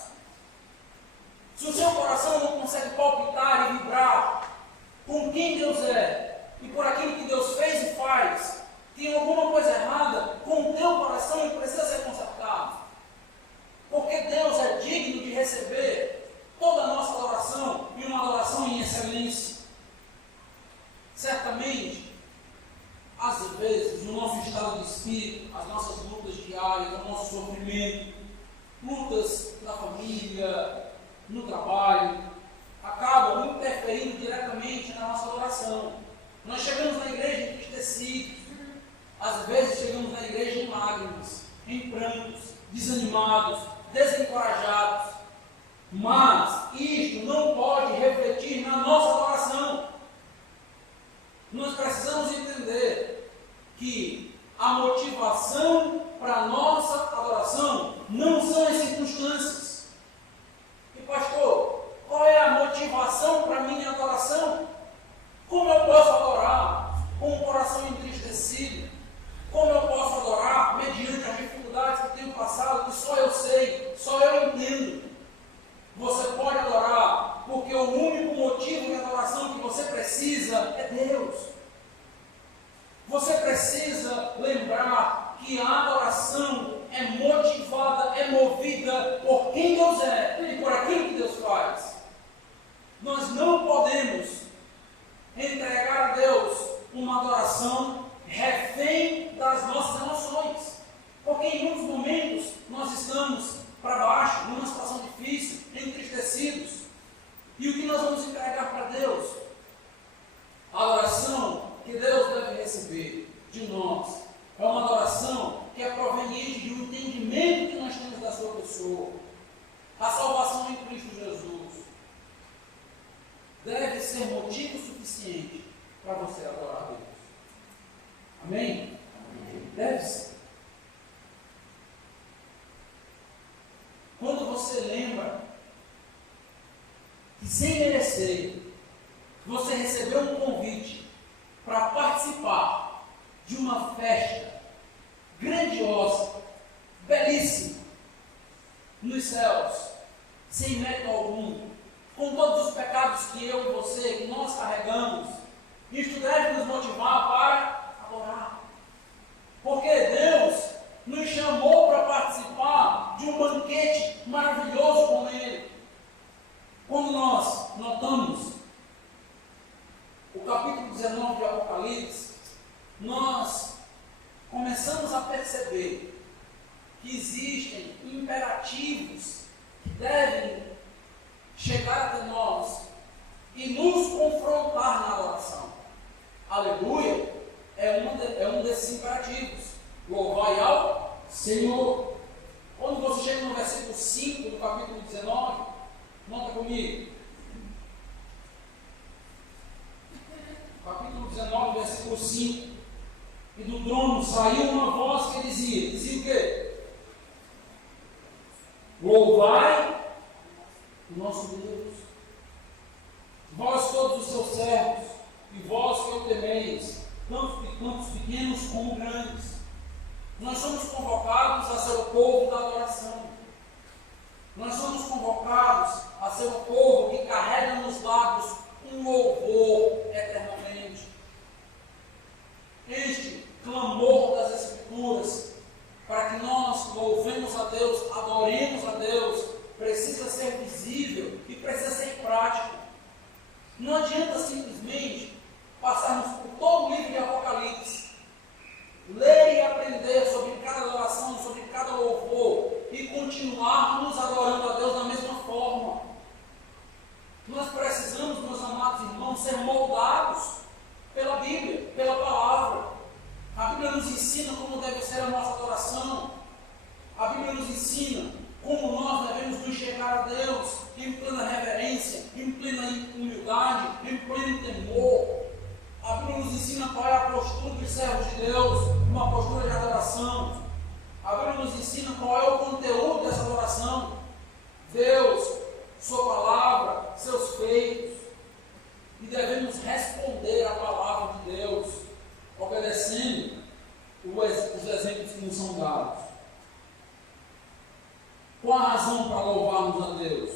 Se o seu coração não consegue palpitar e vibrar com quem Deus é e por aquilo que Deus fez e faz, tem alguma coisa errada com o teu coração e precisa ser consertado. Porque Deus é digno de receber toda a nossa adoração e uma adoração em excelência. Certamente, às vezes, no nosso estado de espírito, as nossas lutas diárias, o nosso sofrimento, lutas da família, no trabalho, acabam interferindo diretamente na nossa adoração. Nós chegamos na igreja entristecidos, às vezes chegamos na igreja em lágrimas, em prantos, desanimados, desencorajados. Mas isto não pode refletir na nossa adoração. Nós precisamos entender que a motivação para a nossa adoração não são as circunstâncias. E pastor, qual é a motivação para a minha adoração? Como eu posso adorar com o coração entristecido? Como eu posso adorar mediante as dificuldades que tenho passado, que só eu sei, só eu entendo? Você pode adorar porque o único motivo de adoração que você precisa é Deus. Você precisa lembrar que a adoração é motivada, é movida vida, por quem Deus é e por aquilo que Deus faz. Nós não podemos entregar a Deus uma adoração refém das nossas emoções. Porque em muitos momentos nós estamos para baixo, numa situação difícil, entristecidos. E o que nós vamos entregar para Deus? A adoração que Deus deve receber de nós é uma adoração que é proveniente de um entendimento que nós temos da sua pessoa. A salvação em Cristo Jesus deve ser motivo suficiente para você adorar a Deus. Amém? Deve ser. Quando você lembra que, sem merecer, você recebeu um convite para participar de uma festa grandiosa, belíssima, nos céus, sem mérito algum, com todos os pecados que eu e você, que nós carregamos, isto deve nos motivar para adorar. Porque Deus nos chamou para participar de um banquete maravilhoso com Ele. Quando nós notamos o capítulo 19 de Apocalipse, nós começamos a perceber que existem imperativos que devem chegar até nós e nos confrontar na adoração. Aleluia é um desses imperativos. Louvai ao Senhor. Quando você chega no versículo 5 do capítulo 19, nota comigo. Capítulo 19, versículo 5. E do trono saiu uma voz que dizia o quê? Louvai o nosso Deus, vós todos os seus servos, e vós que o temeis, tanto pequenos como grandes. Nós somos convocados a ser o povo da adoração. Nós somos convocados a ser o povo que carrega nos lábios um louvor eternamente. Este clamor das Escrituras, para que nós louvemos a Deus, adoremos a Deus, precisa ser visível e precisa ser prático. Não adianta simplesmente passarmos por todo o livro de Apocalipse, ler e aprender sobre cada adoração, sobre cada louvor e continuarmos adorando a Deus da mesma forma. Nós precisamos, meus amados irmãos, ser moldados pela Bíblia, pela palavra. A Bíblia nos ensina como deve ser a nossa adoração. A Bíblia nos ensina como nós devemos nos chegar a Deus em plena reverência, em plena humildade, em pleno temor. A Bíblia nos ensina qual é a postura dos servos de Deus, uma postura de adoração. A Bíblia nos ensina qual é o conteúdo dessa adoração. Deus, sua palavra, seus feitos. E devemos responder à palavra de Deus, obedecendo os exemplos que nos são dados. Qual a razão para louvarmos a Deus?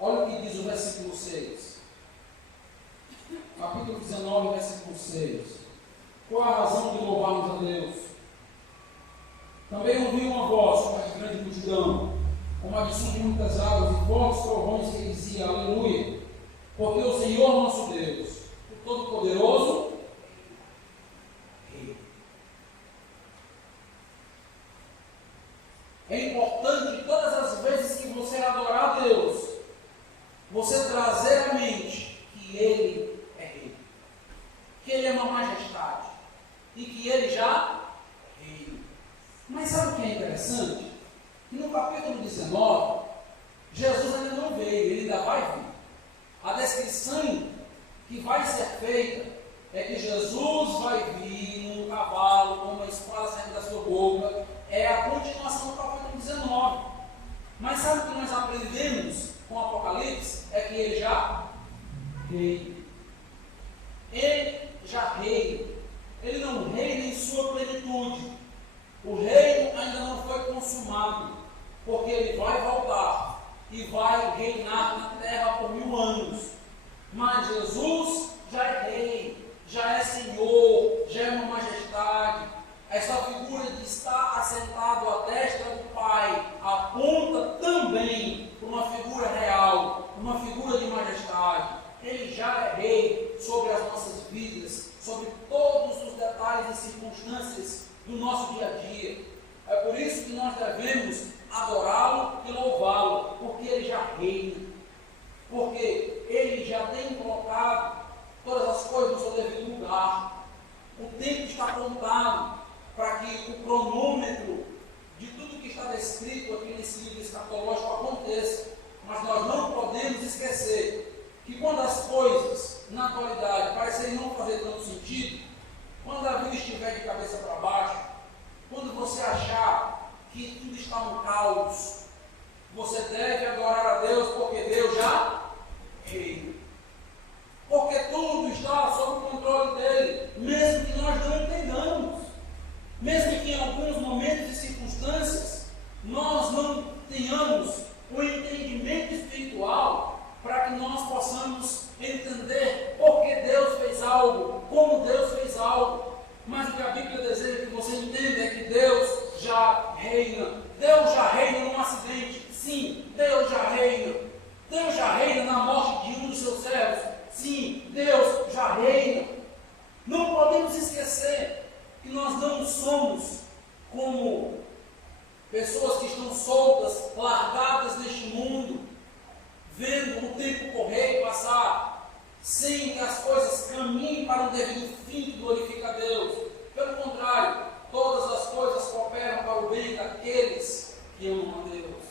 Olha o que diz o versículo 6. Capítulo 19, versículo 6. Qual a razão de louvarmos a Deus? Também ouvi uma voz, como a de grande multidão, como a de som de muitas águas e fortes trovões que dizia: Aleluia! Porque o Senhor nosso Deus, o Todo-Poderoso, Rei. É importante todas as vezes que você adorar a Deus, você trazer à mente que Ele é Rei, que Ele é uma majestade e que Ele já é Rei. Mas sabe o que é interessante? Que no capítulo 19, Jesus ainda não veio, Ele ainda vai vir. A descrição que vai ser feita é que Jesus vai vir num cavalo com uma espada saindo da sua boca. É a continuação do capítulo 19. Mas sabe o que nós aprendemos com o Apocalipse? É que Ele já reina. Ele já reina. Ele não reina em sua plenitude. O reino ainda não foi consumado, porque Ele vai voltar e vai reinar na terra por 1000 anos. Mas Jesus já é rei, já é Senhor, já é uma majestade. Essa figura de estar assentado à destra do Pai aponta também por uma figura real, uma figura de majestade. Ele já é rei sobre as nossas vidas, sobre todos os detalhes e circunstâncias do nosso dia a dia. É por isso que nós devemos adorá-lo e louvá-lo, porque ele já reina, porque ele já tem colocado todas as coisas no seu devido lugar. O tempo está contado para que o cronômetro de tudo que está descrito aqui nesse livro escatológico aconteça. Mas nós não podemos esquecer que quando as coisas, na atualidade, parecerem não fazer tanto sentido, quando a vida estiver de cabeça para baixo, quando você achar que tudo está um caos, você deve adorar a Deus, porque Deus já reina. Porque tudo está sob o controle dele, mesmo que nós não entendamos, mesmo que em alguns momentos e circunstâncias nós não tenhamos o entendimento espiritual para que nós possamos entender por que Deus fez algo, como Deus fez algo. Mas o que a Bíblia deseja que você entenda é que Deus já reina. Deus já reina num acidente. Sim, Deus já reina. Deus já reina na morte de um dos seus servos. Sim, Deus já reina. Não podemos esquecer que nós não somos como pessoas que estão soltas, largadas neste mundo, vendo o tempo correr e passar, sem que as coisas caminhem para um devido fim que glorifica a Deus. Pelo contrário, todas as coisas cooperam para o bem daqueles que amam a Deus.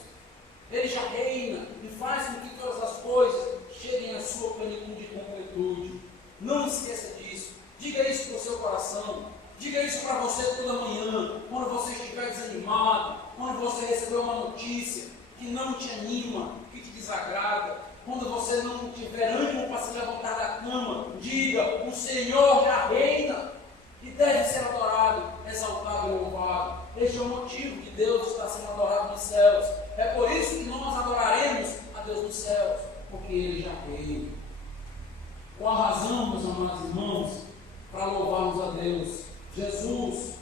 Ele já reina e faz com que todas as coisas cheguem à sua plenitude e completude. Não esqueça disso. Diga isso para o seu coração. Diga isso para você toda manhã, quando você estiver desanimado, quando você receber uma notícia que não te anima, que te desagrada, quando você não tiver ânimo para se levantar da cama, diga: o Senhor já reina e deve ser adorado, exaltado e louvado. Este é o motivo que Deus está sendo adorado nos céus. É por isso que nós adoraremos a Deus nos céus, porque Ele já reina. Qual a razão, meus amados irmãos, para louvarmos a Deus? Jesus,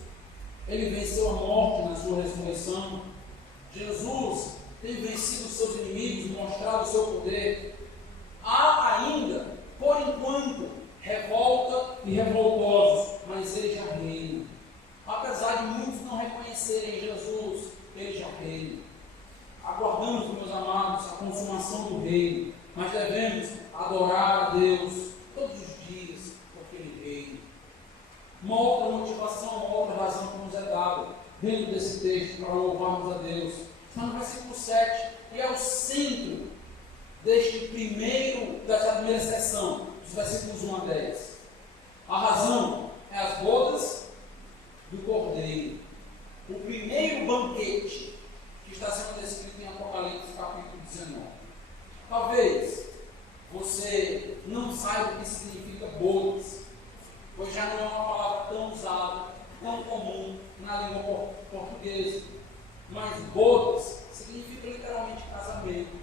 Ele venceu a morte na sua ressurreição. Jesus tem vencido os seus inimigos, mostrado o seu poder. Há ainda, por enquanto, revolta e revoltosos, mas Ele já reina. Apesar de muitos não reconhecerem Jesus, Ele já reina. Aguardamos, meus amados, a consumação do reino, mas devemos adorar a Deus todos os dias, porque Ele reina. Uma outra motivação, uma outra razão que nos é dada dentro desse texto para louvarmos a Deus está no versículo 7, e é o centro desta primeira sessão, dos versículos 1 a 10. A razão é as bodas do Cordeiro, o primeiro banquete que está sendo descrito em Apocalipse capítulo 19. Talvez você não saiba o que significa bodas, pois já não é uma palavra tão usada, tão comum na língua portuguesa. Mas bodas significa literalmente casamento.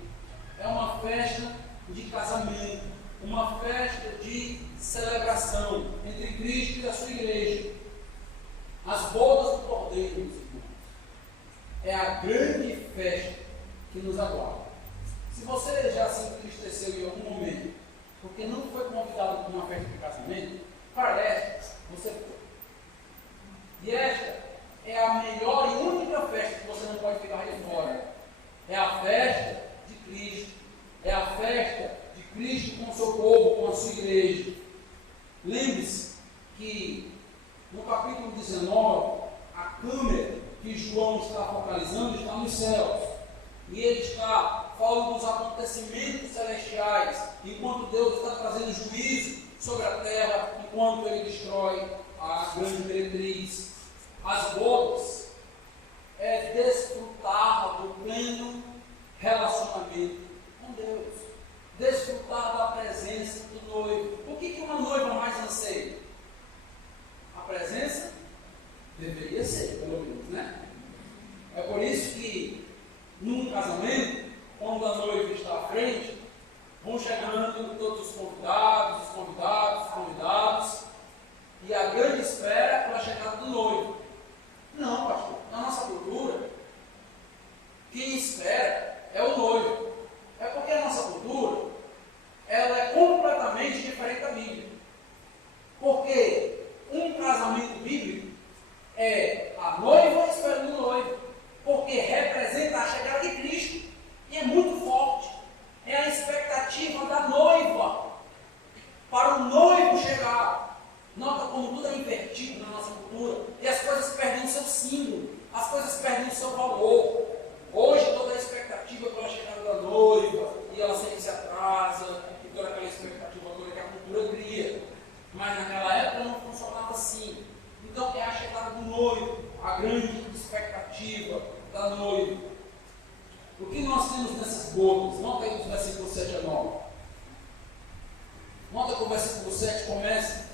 É uma festa de casamento, uma festa de celebração entre Cristo e a sua igreja. As bodas do Cordeiro, meus irmãos, é a grande festa que nos aguarda. Se você já se entristeceu em algum momento, porque não foi convidado para uma festa de casamento, para esta, você foi. E esta é a melhor e única festa que você não pode ficar de fora. É a festa de Cristo. É a festa de Cristo com o seu povo, com a sua igreja. Lembre-se que no capítulo 19, a câmera que João está focalizando está nos céus. E ele está falando dos acontecimentos celestiais, enquanto Deus está trazendo juízo sobre a terra, enquanto Ele destrói a grande meretriz. As bodas é desfrutar do pleno relacionamento com Deus, desfrutar da presença do noivo. O que uma noiva mais anseia? A presença deveria ser, pelo menos, né? É por isso que num casamento, quando a noiva está à frente, vão chegando todos os convidados, e a grande espera é pela chegada do noivo. Não, pastor, na nossa cultura, quem espera é o temos nessas bodas? Nota aí os versículos 7 a 9. Nota que o versículo 7 começa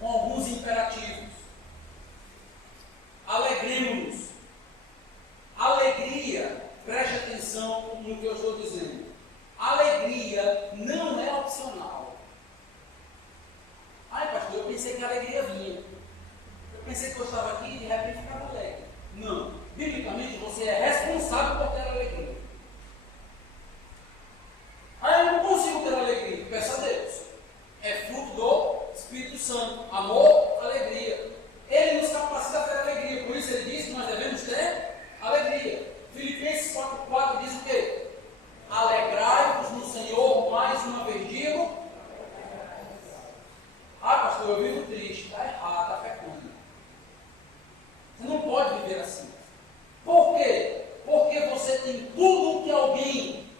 com alguns imperativos. Alegremos-nos. Alegria, preste atenção no que eu estou dizendo. Alegria não é opcional. Ai, pastor, eu pensei que a alegria vinha. Eu pensei que eu estava aqui e de repente ficava alegre. Não. Biblicamente, você é responsável por ter alegria. Ah, eu não consigo ter alegria. Peça a Deus. É fruto do Espírito Santo. Amor, alegria. Ele nos capacita a ter alegria. Por isso ele diz que nós devemos ter alegria. Filipenses 4,4 diz o quê? Alegrai-vos no Senhor, mais uma vez digo. Ah, pastor, eu vivo triste. Está errado, está pecando. Você não pode viver assim. Por quê? Porque você tem tudo o que alguém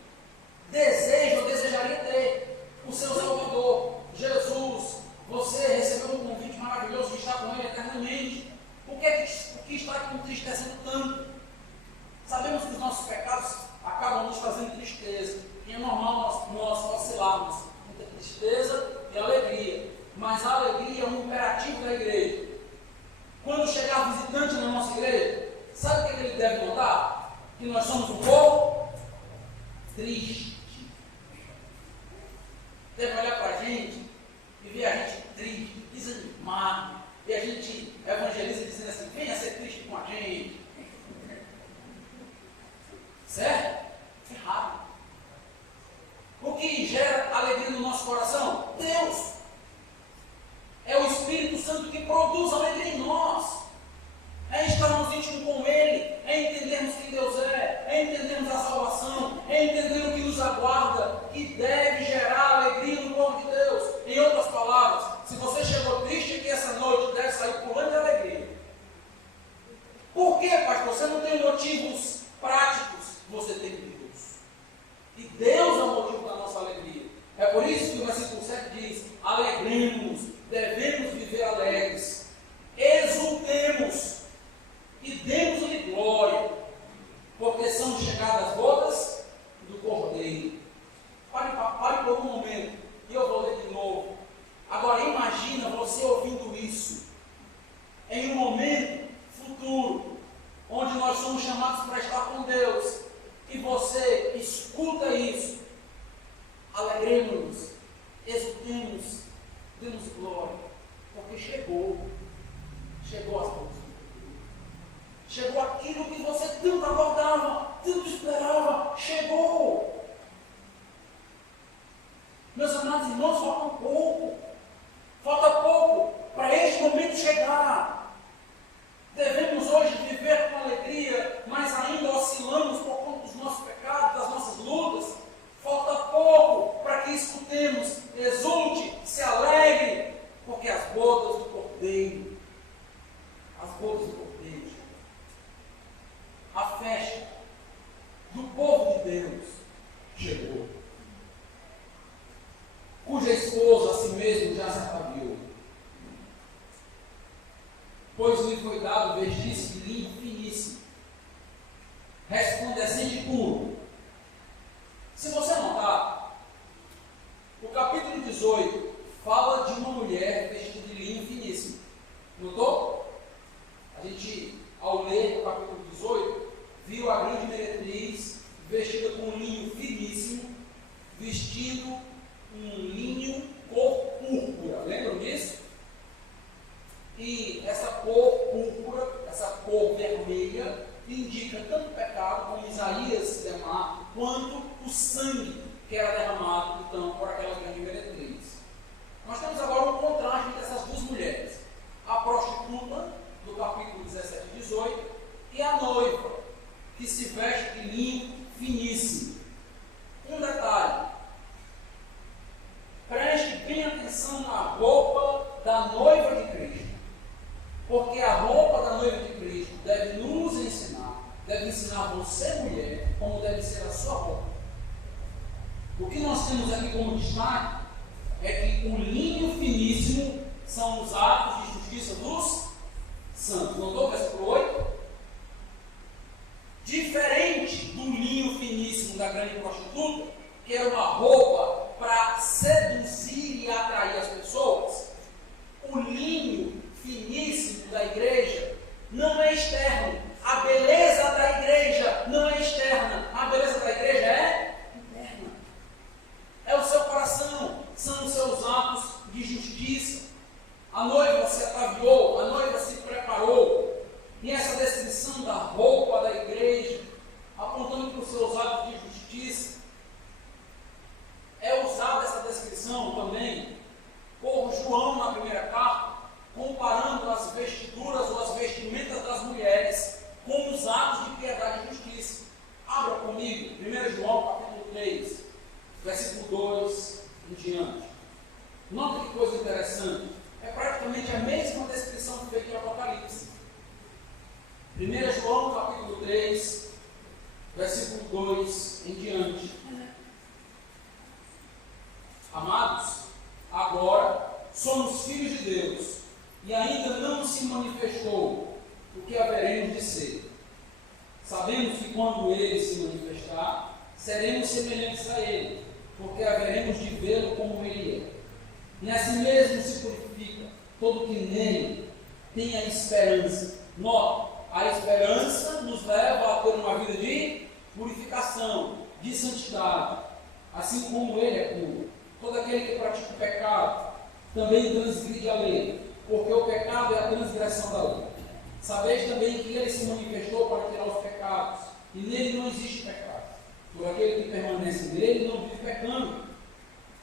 deseja ou desejaria ter. O seu Salvador, Jesus. Você recebeu um convite maravilhoso de estar com Ele eternamente. O que está te entristecendo tanto? Sabemos que os nossos pecados acabam nos trazendo tristeza. E é normal nós oscilarmos entre tristeza e alegria. Mas a alegria é um imperativo da igreja. Quando chegar visitante na nossa igreja, sabe o que ele deve notar? Que nós somos um povo triste. Deve olhar para a gente e ver a gente triste, desanimado. E a gente evangeliza dizendo assim: venha ser triste com a gente. Certo? Errado. O que gera alegria no nosso coração? Deus. É o Espírito Santo que produz alegria em nós. É estarmos íntimos com Ele, é entendermos quem Deus é entendermos a salvação, é entender o que nos aguarda, que deve gerar alegria no povo de Deus. Em outras palavras, se você chegou triste aqui essa noite, deve sair pulando de alegria. Por quê, pastor? Você não tem motivos práticos, você tem Deus. E Deus é o motivo da nossa alegria. É por isso que o versículo 7 diz: alegremos-nos, devemos viver alegres, exultemos e demos-lhe glória, porque são chegadas as bodas do Cordeiro. Pare por um momento e eu vou ler de novo. Agora imagina você ouvindo isso em um momento futuro, onde nós somos chamados para estar com Deus, e você escuta isso. Alegremos-nos, exultemos, demos glória, porque chegou as bodas. Chegou aquilo que você tanto aguardava, tanto esperava, chegou. Meus amados irmãos, falta pouco para este momento chegar. Devemos hoje viver com alegria, mas ainda oscilamos por conta dos nossos pecados, das nossas lutas. Falta pouco para que escutemos, exulte, se alegre, porque as bodas do Cordeiro, a festa do povo de Deus chegou, cuja esposa a si mesmo já se ataviou, pois lhe foi dado vestir-se de linho finíssimo, resplandecente e puro. Se você notar, o capítulo 18 fala de uma mulher vestida de linho finíssimo. Notou? A gente, ao ler o capítulo 18, viu a grande meretriz vestida com um linho finíssimo, vestindo um linho cor púrpura. Lembram disso? E essa cor púrpura, essa cor vermelha, indica tanto o pecado, como Isaías demarca, quanto o sangue que era derramado então por aquela grande meretriz. Nós temos agora um contraste entre essas duas mulheres: a prostituta, do capítulo 17 e 18, e a noiva, que se veste de linho finíssimo. Um detalhe: preste bem atenção na roupa da noiva de Cristo, porque a roupa da noiva de Cristo deve nos ensinar, deve ensinar você, mulher, como deve ser a sua roupa. O que nós temos aqui como destaque é que o linho finíssimo são os atos de justiça dos santos. Notou o versículo 8? Diferente do linho finíssimo da grande prostituta, que era uma roupa para seduzir e atrair as pessoas, o linho finíssimo da igreja não é externo. A beleza da igreja não é externa. A beleza da igreja é interna. É o seu coração, são os seus atos de justiça. A noiva se ataviou, a noiva se preparou. E essa descrição da roupa da igreja, apontando para os seus atos de justiça, é usada essa descrição também por João na primeira carta, comparando as vestiduras ou as vestimentas das mulheres com os atos de piedade e justiça. Abra comigo, 1 João capítulo 3, versículo 2 em diante. Nota que coisa interessante. É praticamente a mesma descrição feita em Apocalipse. 1 João capítulo 3, versículo 2 em diante. Amados, agora somos filhos de Deus, e ainda não se manifestou o que haveremos de ser. Sabemos que quando Ele se manifestar, seremos semelhantes a Ele, porque haveremos de vê-lo como Ele é. E assim mesmo se purifica todo que nele tem a esperança. Nota, a esperança nos leva a ter uma vida de purificação, de santidade, assim como Ele é puro. Todo aquele que pratica o pecado também transgride a lei, porque o pecado é a transgressão da lei. Sabeis também que Ele se manifestou para tirar os pecados, e nele não existe pecado. Todo aquele que permanece nele não vive pecando.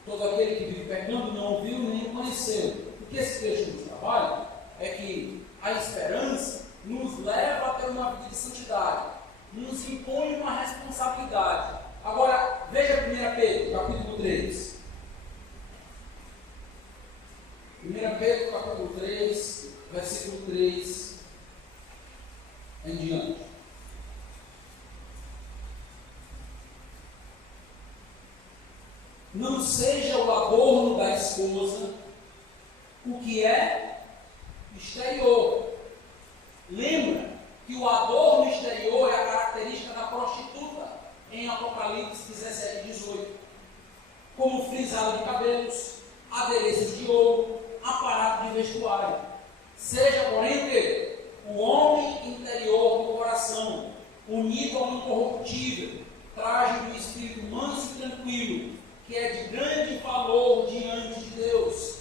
Todo aquele que vive pecando não ouviu nem conheceu. O que esse texto nos trabalha é que a esperança nos leva a ter uma vida de santidade, nos impõe uma responsabilidade. Agora, veja 1 Pedro, capítulo 3. 1 Pedro, capítulo 3, versículo 3 em diante. Não seja o adorno da esposa o que é exterior. Lembra que o adorno exterior é a característica da prostituta em Apocalipse 17 e 18. Como frisado de cabelos, adereços de ouro, aparato de vestuário. Seja, porém, que o homem interior do coração, unido ao incorruptível, traje do espírito manso e tranquilo, que é de grande valor diante de Deus.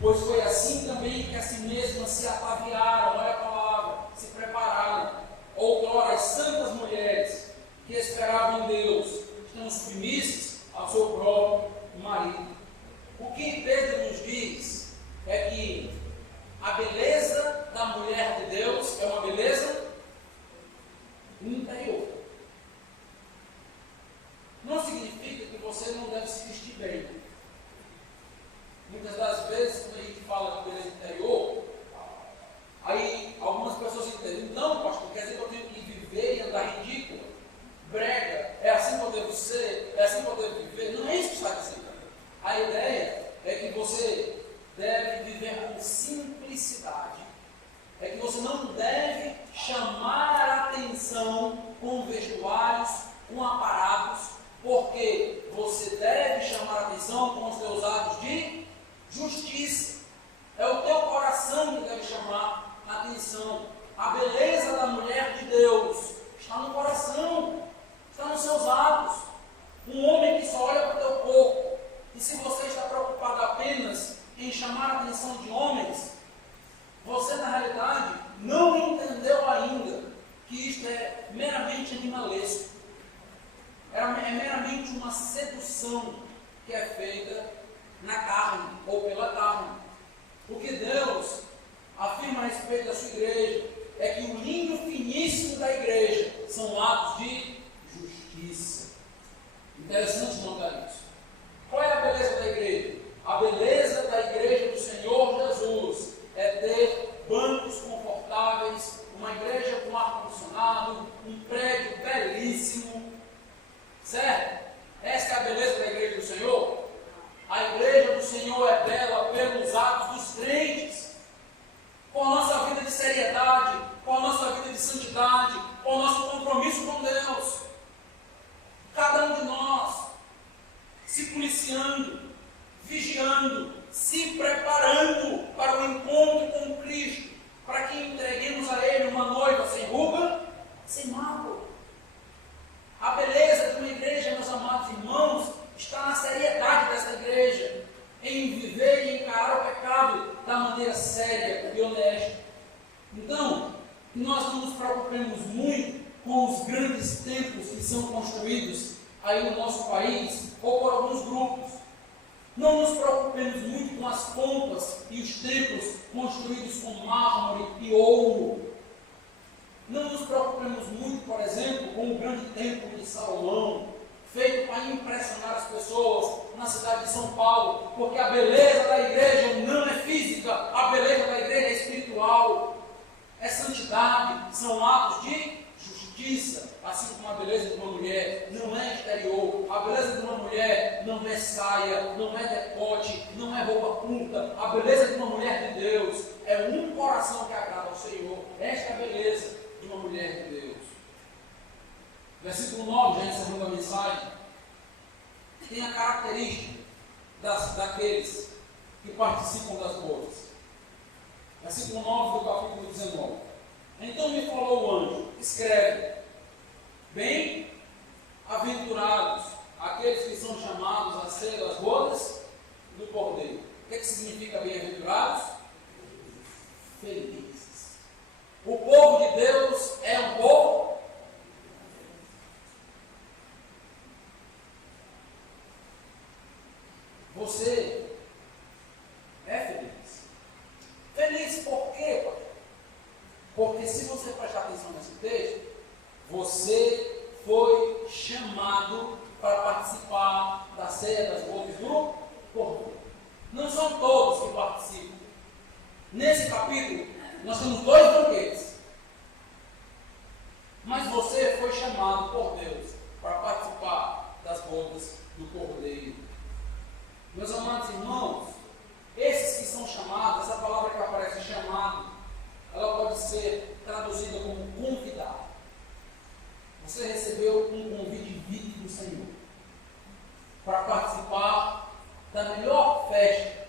Pois foi assim também que a si mesmas se ataviaram, olha a palavra, se prepararam. Outrora as santas mulheres que esperavam em Deus estão submissas ao seu próprio marido. O que Pedro nos diz é que a beleza da mulher de Deus é uma beleza interior. Não significa que você não deve se vestir bem. Muitas das vezes, quando a gente fala de beleza interior, aí algumas pessoas entendem, então, pastor, quer dizer que eu tenho que viver e andar ridículo, brega, é assim que eu devo ser, é assim que eu devo viver. Não é isso que está dizendo. A ideia é que você deve viver com simplicidade. É que você não deve chamar a atenção com vestuários, com aparatos, porque você deve chamar a atenção com os teus atos de justiça. É o teu coração que deve chamar a atenção. A beleza da mulher de Deus está no coração, está nos seus atos. Um homem que só olha para o teu corpo, e se você está preocupado apenas em chamar a atenção de homens, você na realidade não entendeu ainda que isto é meramente animalesco. É meramente uma sedução que é feita na carne ou pela carne. O que Deus afirma a respeito da sua igreja é que o linho finíssimo da igreja são atos de justiça. Interessante notar isso. Qual é a beleza da igreja? A beleza da igreja do Senhor Jesus é ter bancos confortáveis, uma igreja com ar-condicionado, um prédio belíssimo. Certo? Essa é a beleza da igreja do Senhor. A igreja do Senhor é bela pelos atos dos crentes, com a nossa vida de seriedade, com a nossa vida de santidade, com o nosso compromisso com Deus. Cada ansiando, vigiando, se preparando para o encontro com Cristo, para que entreguemos a Ele uma noiva sem ruga, sem mácula. A beleza de uma igreja, meus amados irmãos, está na seriedade dessa igreja, em viver e encarar o pecado da maneira séria e honesta. Então, que nós não nos preocupemos muito com os grandes templos que são construídos aí no nosso país, ou por alguns grupos. Não nos preocupemos muito com as pompas e os templos construídos com mármore e ouro. Não nos preocupemos muito, por exemplo, com o grande templo de Salomão, feito para impressionar as pessoas na cidade de São Paulo, porque a beleza da igreja não é física, a beleza da igreja é espiritual, é santidade, são atos de justiça, assim como a beleza de uma mulher não é exterior, a beleza de uma mulher não é saia, não é decote, não é roupa curta, a beleza de uma mulher de Deus é um coração que agrada ao Senhor. Esta é a beleza de uma mulher de Deus. Versículo 9, já encerrando a mensagem, tem a característica daqueles que participam das bodas. Versículo 9 do capítulo 19. Então me falou o anjo, escreve, bem-aventurados aqueles que são chamados a ser das bodas do Cordeiro. O que significa bem-aventurados? Felizes. O povo de Deus é um povo. Você é feliz. Feliz por quê, pai? Porque se você prestar atenção nesse texto, você foi chamado para participar da ceia das bodas do Cordeiro. Não são todos que participam. Nesse capítulo, nós temos 2 banquetes. Mas você foi chamado por Deus para participar das bodas do Cordeiro. Meus amados irmãos, esses que são chamados, essa palavra que aparece chamado, ela pode ser traduzida como convidado. Você recebeu um convite vivo do Senhor para participar da melhor festa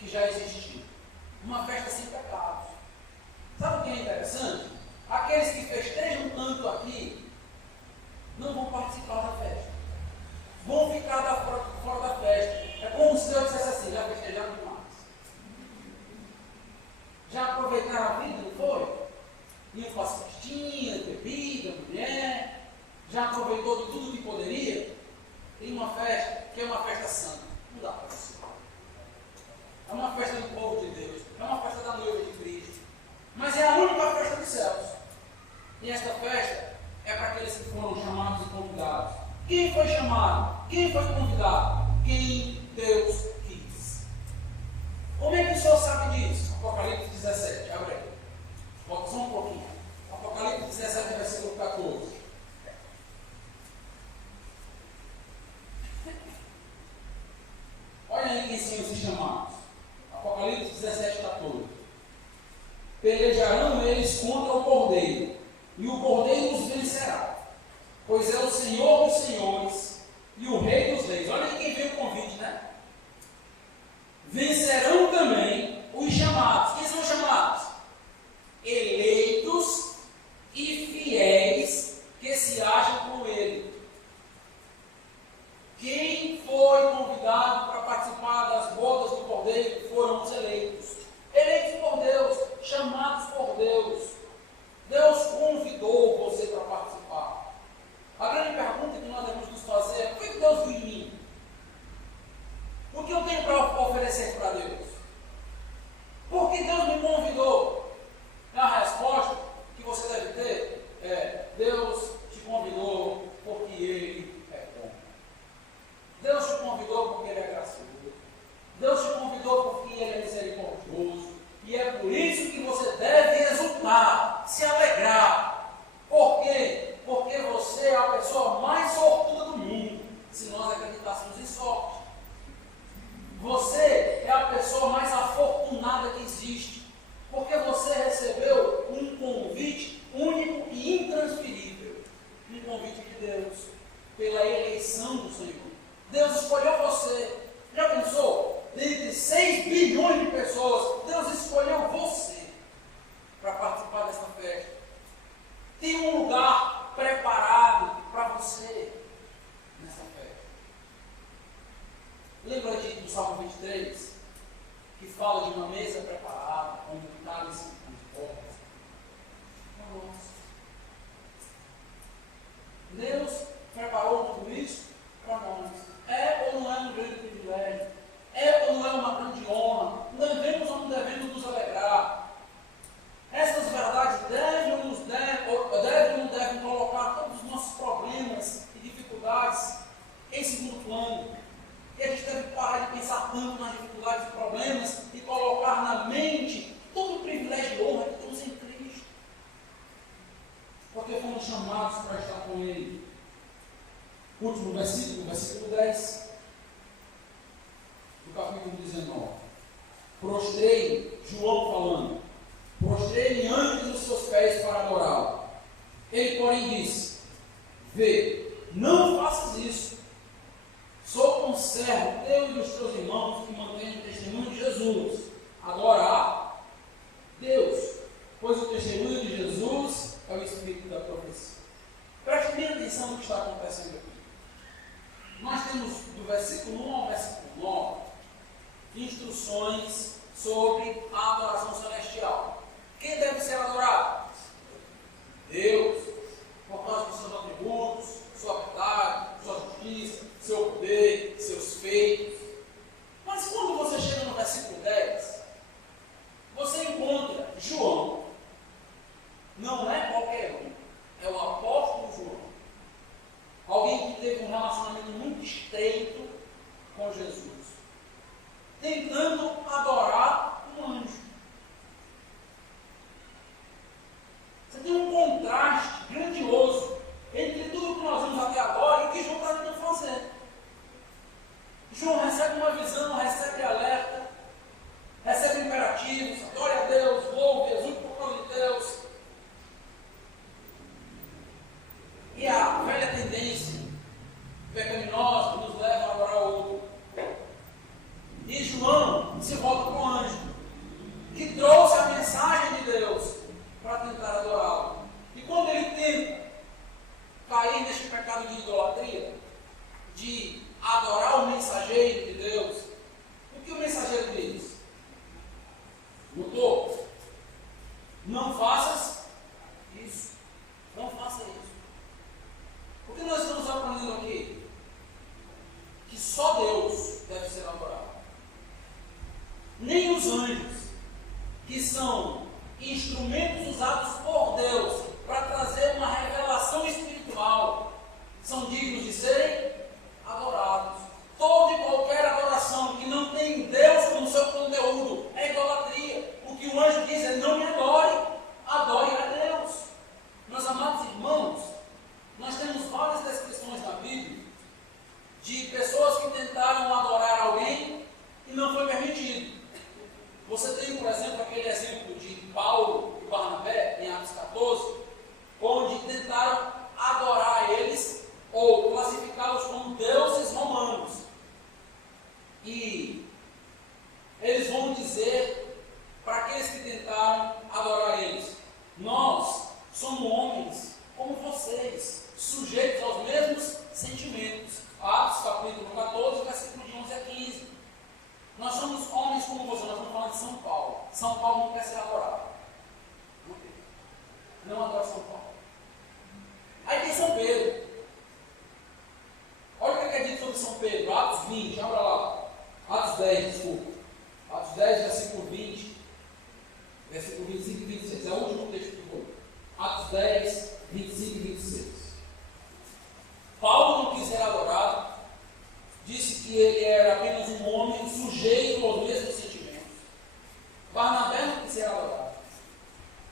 que já existiu. Uma festa sem pecados. Sabe o que é interessante? Aqueles que festejam tanto aqui não vão participar da festa. Vão ficar fora da festa. É como se Deus dissesse assim: já festejaram demais. Já aproveitaram a vida, não foi? Iam para as festinhas, bebida, mulher. Já aproveitou de tudo que poderia. Tem uma festa que é uma festa santa. Não dá para você. É uma festa do povo de Deus. É uma festa da noiva de Cristo. Mas é a única festa dos céus. E esta festa é para aqueles que foram chamados e convidados. Quem foi chamado? Quem foi convidado? Quem Deus quis. Como é que o Senhor sabe disso? Apocalipse 17, abre aí. Volta só um pouquinho. Apocalipse 17, versículo 14. Olha aí quem são esses chamados. Apocalipse 17, 14. Pelejarão eles contra o Cordeiro, e o Cordeiro os vencerá, pois é o Senhor dos senhores e o Rei dos reis. Olha aí quem veio o convite, né? Vencerão também os chamados. Quem são os chamados? Eleitos e fiéis que se acham com ele. Quem foi convidado para participar das bodas do Cordeiro foram os eleitos. Eleitos por Deus, chamados por Deus. Deus convidou você para participar. A grande pergunta que nós devemos nos fazer é: o que Deus viu em mim? O que eu tenho para oferecer para Deus? Por que Deus me convidou? A resposta que você deve ter é: Deus te convidou porque Ele é bom. Deus te convidou porque Ele é gracioso. Deus te convidou porque Ele é misericordioso. E é por isso que você deve exultar, se alegrar. Por quê? Porque você é a pessoa mais sortuda do mundo, se nós acreditássemos em sorte. Você é a pessoa mais afortunada que existe, porque você recebeu um convite único e intransferível. Um convite de Deus, pela eleição do Senhor. Deus escolheu você. Já pensou? Dentre 6 bilhões de pessoas, Deus escolheu você para participar dessa festa. Tem um lugar preparado para você nessa festa. Lembra do Salmo 23? Que fala de uma mesa preparada, com um cálice com portas. Nossa. Deus preparou tudo isso para nós. É ou não é um grande privilégio? É ou não é uma grande honra? Devemos ou não devemos nos alegrar? Essas verdades devem ou não devem colocar todos os nossos problemas e dificuldades em segundo plano. E a gente deve parar de pensar tanto nas dificuldades e problemas e colocar na mente todo o privilégio e honra que temos em Cristo. Porque fomos chamados para estar com Ele. Último versículo 10 do capítulo 19. Prostrei, João falando, prostrei-me antes dos seus pés para adorá-lo. Ele, porém, disse: vê, não faças isso. Sou conservo teu e dos teus irmãos que mantêm o testemunho de Jesus. Adorar Deus, pois o testemunho de Jesus é o Espírito da profecia. Preste bem atenção no que está acontecendo aqui. Nós temos do versículo 1 ao versículo 9 instruções sobre a adoração celestial. Quem deve ser adorado? Deus, por causa dos seus atributos, sua verdade, sua justiça, seu poder, seus feitos. Mas quando você chega no versículo 10, você encontra João. Não é qualquer um, é o apóstolo João. Alguém que teve um relacionamento muito estreito com Jesus, tentando adorar um anjo. Você tem um contraste grandioso entre tudo que nós vimos até agora e o que João está tentando fazer. João recebe uma visão, recebe alerta, recebe imperativos, adore a Deus, louve, exulte por causa de Deus. E a velha tendência pecaminosa nos leva a adorar o outro. E João se volta para o anjo, que trouxe a mensagem de Deus para tentar adorá-lo. E quando ele tenta cair neste pecado de idolatria, de adorar o mensageiro de Deus, o que o mensageiro diz? Notou? Não faças isso. Não faça isso. O que nós estamos aprendendo aqui? Que só Deus deve ser adorado. Nem os anjos, que são instrumentos usados por Deus para trazer uma revelação espiritual, são dignos de serem adorados. Toda e qualquer adoração que não tem Deus como seu conteúdo é idolatria. O que o anjo diz é: não me adore, adore a Deus. Meus amados irmãos, nós temos várias descrições na Bíblia de pessoas que tentaram adorar alguém e não foi permitido. Você tem, por exemplo, aquele exemplo de Paulo e Barnabé, em Atos 14, onde tentaram adorar eles ou classificá-los como deuses romanos. E eles vão dizer para aqueles que tentaram adorar eles: nós somos homens como vocês, sujeitos aos mesmos sentimentos. Atos capítulo 14, versículo de 11 a 15. Nós somos homens como você. Nós estamos falando de São Paulo. São Paulo não quer ser adorado. Não adora São Paulo. Aí tem São Pedro. Olha o que é dito sobre São Pedro. Atos 20, abra lá. Atos 10, desculpa. Atos 10, versículo 20. Versículo 25 e 26. É o último texto que eu vou. Atos 10, 25 e 26. Paulo não quis ser adorado. Disse que ele era apenas um homem sujeito aos mesmos sentimentos. Barnabé não quis ser adorado.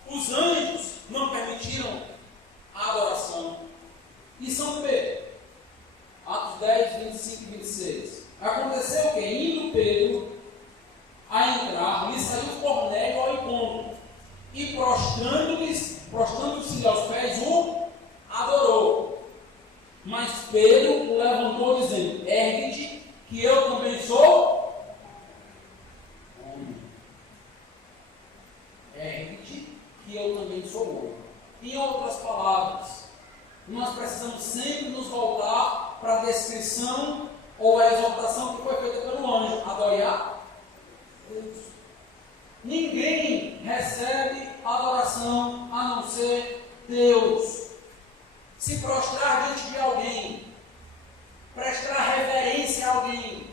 Os anjos não permitiram a adoração. E São Pedro, Atos 10, 25 e 26. Aconteceu que, indo Pedro a entrar, lhe saiu Cornélio ao encontro, e prostrando-se aos pés, o adorou. Mas Pedro o levantou, dizendo: ergue-te descrição ou a exaltação que foi feita pelo anjo? Adorar Deus. Ninguém recebe adoração a não ser Deus. Se prostrar diante de alguém, prestar reverência a alguém,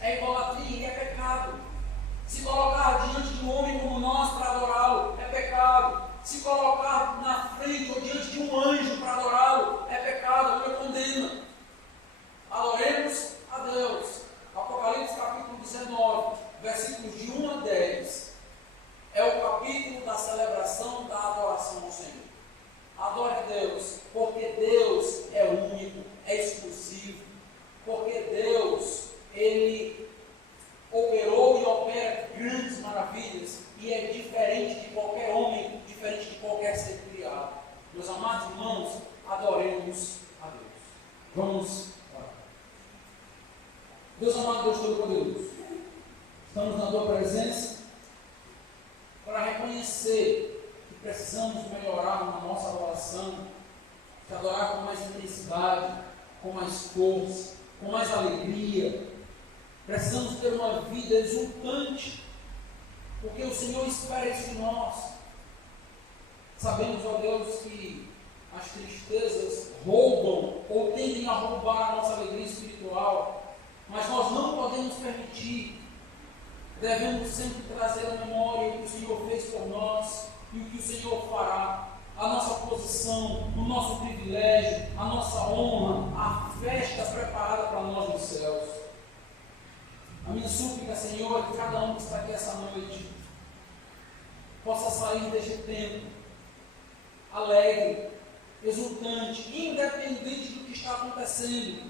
é idolatria, é pecado. Se colocar diante de um homem como nós para adorá-lo, é pecado. Se colocar na frente ou diante de um anjo para adorá-lo, é pecado, a Bíblia condena. Adoremos a Deus. Apocalipse capítulo 19, versículos de 1 a 10, é o capítulo da celebração da adoração ao Senhor. Adore a Deus, porque Deus é único, é exclusivo, porque Deus, Ele operou e opera grandes maravilhas e é diferente de qualquer homem, diferente de qualquer ser criado. Meus amados irmãos, adoremos a Deus. Vamos orar. Deus amado, Deus Todo-Poderoso, estamos na Tua presença para reconhecer que precisamos melhorar na nossa adoração, de adorar com mais intensidade, com mais força, com mais alegria. Precisamos ter uma vida exultante, porque o Senhor espera isso de nós. Sabemos, ó Deus, que as tristezas roubam ou tendem a roubar a nossa alegria espiritual, mas nós não podemos permitir. Devemos sempre trazer à memória o que o Senhor fez por nós e o que o Senhor fará, a nossa posição, o nosso privilégio, a nossa honra, a festa preparada para nós nos céus. A minha súplica, Senhor, é que cada um que está aqui essa noite possa sair deste tempo alegre, exultante, independente do que está acontecendo,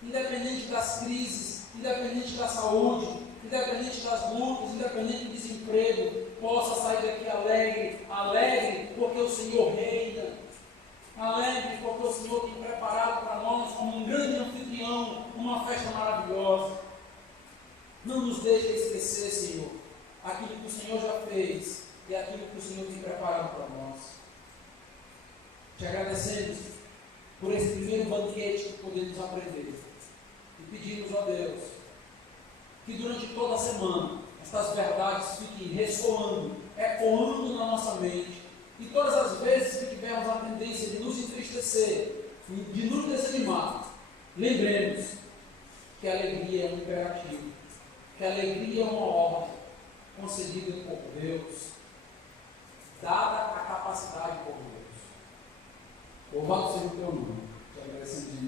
independente das crises, independente da saúde, independente das lutas, independente do desemprego, possa sair daqui alegre, alegre porque o Senhor reina, alegre porque o Senhor tem preparado para nós como um grande anfitrião, uma festa maravilhosa. Não nos deixe esquecer, Senhor, aquilo que o Senhor já fez e aquilo que o Senhor tem preparado para nós. Te agradecemos por esse primeiro banquete que podemos aprender e pedimos a Deus que durante toda a semana estas verdades fiquem ressoando, ecoando na nossa mente, e todas as vezes que tivermos a tendência de nos entristecer, de nos desanimar, lembremos que a alegria é um imperativo, que a alegria é uma ordem concedida por Deus, dada a capacidade por Deus. Louvado seja o teu nome. Te agradecemos.